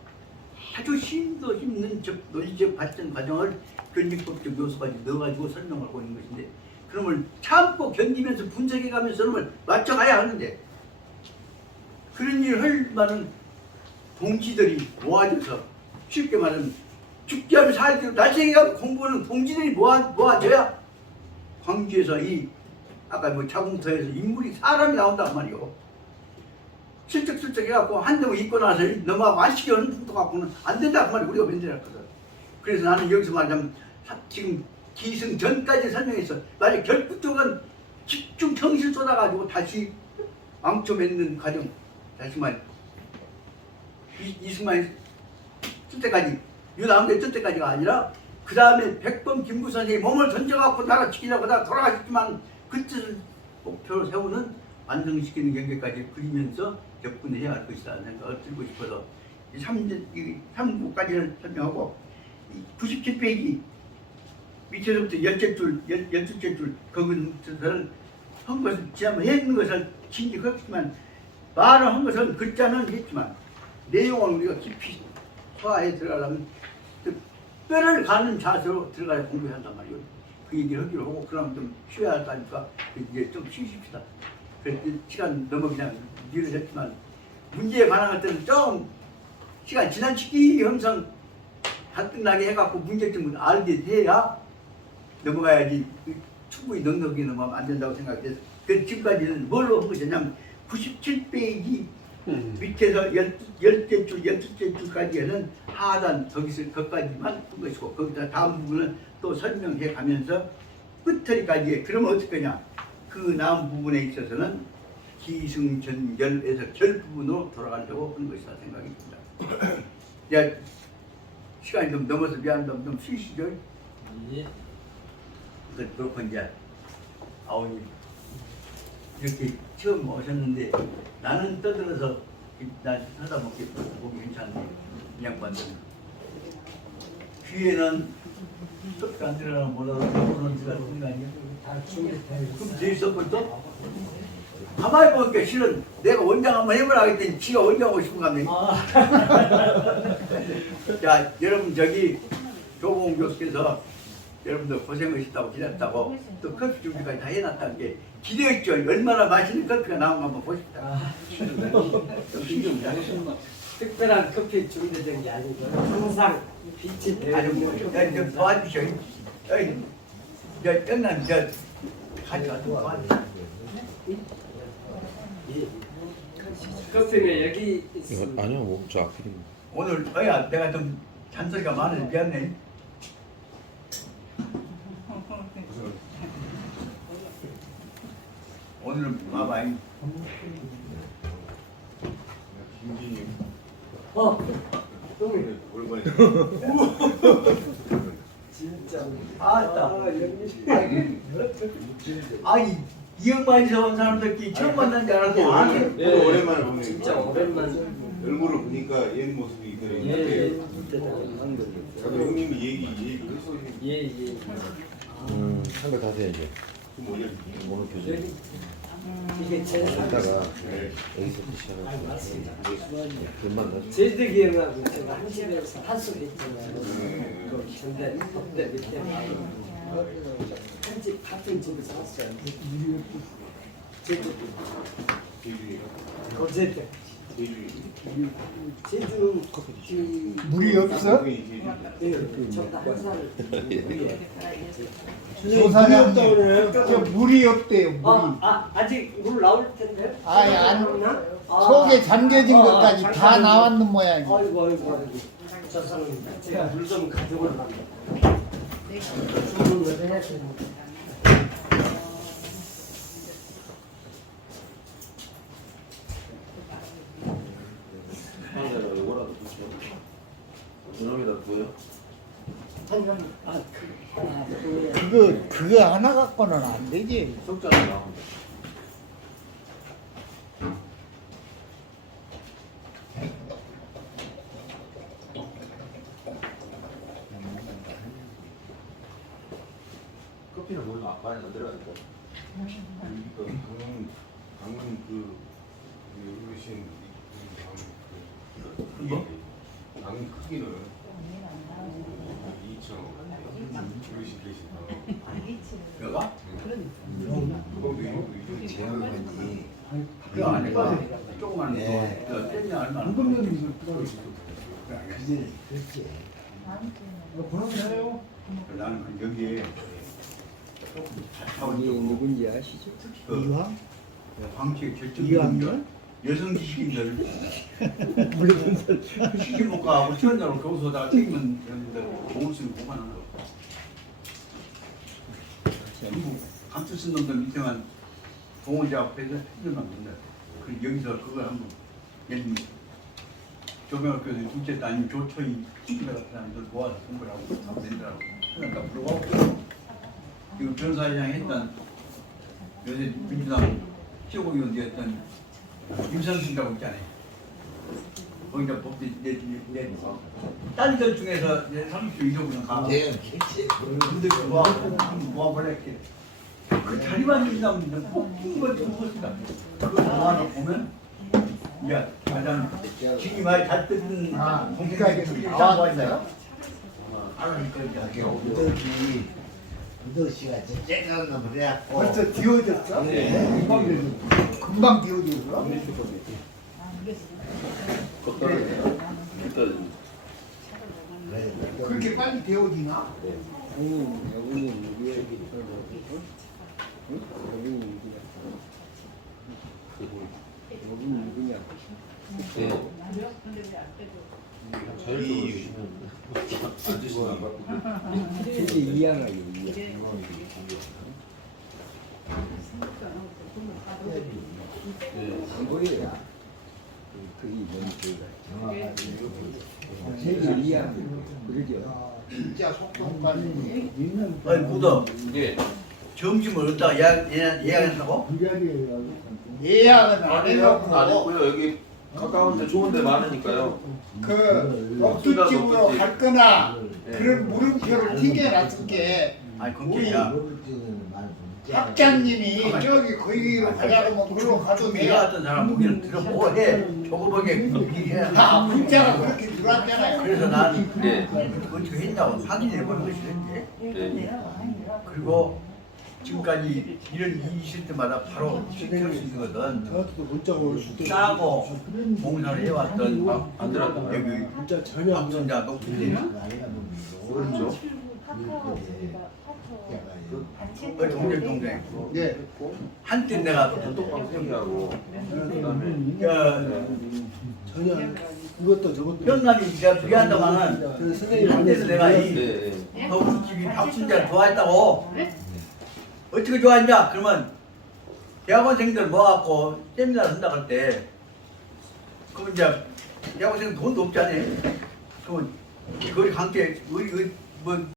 아주 심도 있는 논리적 발전 과정을 견직법적 요소까지 넣어가지고 설명을 하고 있는 것인데 그놈을 참고 견디면서 분석해가면서 그놈을 맞춰가야 하는데 그런 일을 할 만한 동지들이 모아져서 쉽게 말하면 죽게 하면 살기로 날생이가 공부하는 동지들이 모아져야 광주에서 이 아까 뭐 자궁터에서 인물이 사람이 나온단 말이오. 슬쩍슬쩍 해갖고 한 대만 입고 나서 넘어가고 안식이 어느 정도 갖고는 안 된다 그 말이 우리가 맨들었거든. 그래서 나는 여기서 말하자면 지금 기승 전까지 설명했어. 만약 결국 쪽은 집중 정신 쏟아가지고 다시 왕초 맺는 과정 다시 말 이승만이 쓸 때까지 유나운데 쓸 때까지가 아니라 그 다음에 백범 김구 선생이 몸을 던져갖고 나라 지키려고 다 돌아가셨지만 그 뜻을 목표로 세우는 완성시키는 경계까지 그리면서 접근해야 할 것이라는 생각을 들고 싶어서 이 3부까지는 설명하고 97페이지 밑에서부터 12줄 거기서는 한 것을 지난번 했는 것을 진지했지만 말을 한 것은 글자는 했지만 내용을 우리가 깊이 소화해 들어가려면 뼈를 가는 자세로 들어가야 공부해야 한단 말이에요. 그 얘기를 하기로 하고 그러면 좀 쉬어야 할까니까 이제 좀 쉬십시다. 그래서 시간 너무 그냥 미뤄졌지만 문제에 관한 것들은 좀 시간 지나치기 항상 갈등나게 해갖고 문제점을 알게 돼야 넘어가야지 충분히 넉넉히 넘어가면 안 된다고 생각해서 그 지금까지는 뭘로 한 것이냐면 97페이지 밑에서 12줄까지는 하단 거기까지만 한 것이고 거기다 다음 부분은 또 설명해 가면서 끝처리까지 그러면 어떻게 하냐 그 남은 부분에 있어서는 기승전결에서 결 부분으로 돌아가려고 하는 것이다 생각이 듭니다. 이제 시간이 좀 넘어서 미안합니다. 좀 쉬시죠. 예. 그렇고 이제 아버님 이렇게 처음 오셨는데 나는 떠들어서 나 하다 보기 괜찮은데 이 양반들은 귀에는 쏙 안 들어가나 몰라도 모르는 지가 있는 거 아니야? 그럼 돼 있었고 또? 가만히 보니까 실은 내가 원장 한번 해보라 했더니 지가 원장 하고 싶은 거 같네. 자 여러분 저기 조봉 교수께서 여러분들 고생하셨다고 기다렸다고 또 커피 준비까지 다 해놨다는 게 기대했죠. 얼마나 맛있는 커피가 나온가 한번 보십시다. 특별한 커피 준비된 게 아니고 항상 빛이 아주 되는 뭐 도와주셔. 저 끝난 저 가져와서 도와주셔. 커피는 여기 이거 있습니다. 아니야 뭐저 앞이는 오늘 내가 좀 잔소리가 많아서 미안해. 오늘은 봐봐. 김진님 형님 오랜만에 진짜 아따. 영리 아니 이 양반에서 온 사람들끼리 처음 만난 줄 알았는데 아니. 또 오랜만에 보네. 진짜 오랜만 얼굴을 보니까 옛 모습이 그래. 예예 나도 형님이 얘기했어. 예예 한거 다 돼야죠. 좀 올려. 오늘 교수님 여기 이게 제 이따가 네. 여기서부터 시작하고 맞습니다. 글만 넣어. 제주도 기억나고 제가 한 집에서 한솥 했잖아요. 그 전대 법대 밑에 한 집 같은 집에서 샀어요. 제주 거제 때 제주는 물이 없어? 저보다 한 살 위에. 소사장 저 물이 없대요. 물이. 아직 물 나올 텐데. 아니 안 나오나? 속에 잠겨진 것까지 다 나왔는 모양이. 아이고. 저 사람 제가 물 좀 가져오려고 합니다. 주문을 해야 됩니다. 그거 하나 갖고는 안 되지. 석자는 나온다. 커피는 물론 아빠 안에 넣어야 돼. 방금 그 어르신 방 크기는 2,000원. 어르신 계신다. 여가? 그거도 이거 제한건지. 그 안에가 조그만 거 떼냐 얼마나 방금은 그렇지. 보내세요. 나는 그 여기에 이게 누군지 아시죠? 그 이왕? 방치의 이왕이요? 결정적인 여성 지식인들 시집 못 가고 쉬는 날로 교수다 책임은 여러분들 좋은 수를 보관하는 거. 전부 감투 쓴 놈들 밑에만 동호자 앞에서 힘들만 된다. 그리고 여기서 그걸 한번 예를 들면 조명학교에서 둘째 따님 조초이 시집에 같은 사람들 모아서 공부를 하고 하면 된다고 그러니까 물어보고 지금 변사회장 했던 요새 민주당 최고위원이었던 임선수라고 있잖아요. 거기다 법대 내 딸들 중에서 내 30조 이적으로 가. 네. 근데 그거 모아볼래 그 자리만 있으면 뽑기가 좋습니다. 그거 모아놓고 보면 야 가장 지금 많이 잘 뜯는 그러니까 이게 장고 있어요. 이게 우덕이 우덕씨가 쨍쨍한 놈을 해갖고 벌써 디워졌어? 네. 금방 디워졌어? 그렇게 빨리 데워지나? 이 아저씨는 진짜 속도까지. 아니 묻어. 점심을 어디다 예약한다고? 예약은 안 안 해놓고 했고요. 여기 가까운데 좋은데 많으니까요. 그 럭두집으로 갈 거나 네. 그런 물음표를 튀겨놨을게. 아니 그게야. 학장님이 저기 거기로 가자면 그로 가도 돼. 내가 같은 사람 보기는 들어보고 해. 조그맣게 일해. 아, 문자가 그렇게 들어왔잖아요. 그래서 나는 네. 어떻게 했다고 확인해보는 것이 했지. 네. 그리고 지금까지 이런 일이 있을 때마다 바로 실행할 수 있거든. 저한테도 문자가 올 수도 싸고 봉사를 해왔던 안 들어왔다. 여기 문자 전혀 안 박순자 녹수님 그렇죠. 그 동생 네. 한때 내가 단톡방 세기하고 그다음에 전혀 이것도 저것도 영감이 제가 비한다마는 그 선생님 한때도 내가 네. 이 네. 녹수집이 박순자 좋아했다고 어떻게 좋아했냐 그러면 대학원생들 모아갖고 세미나를 한다고 할 때 그러면 이제 대학원생 돈도 없잖아요. 그러면 거기 함께 우리 뭐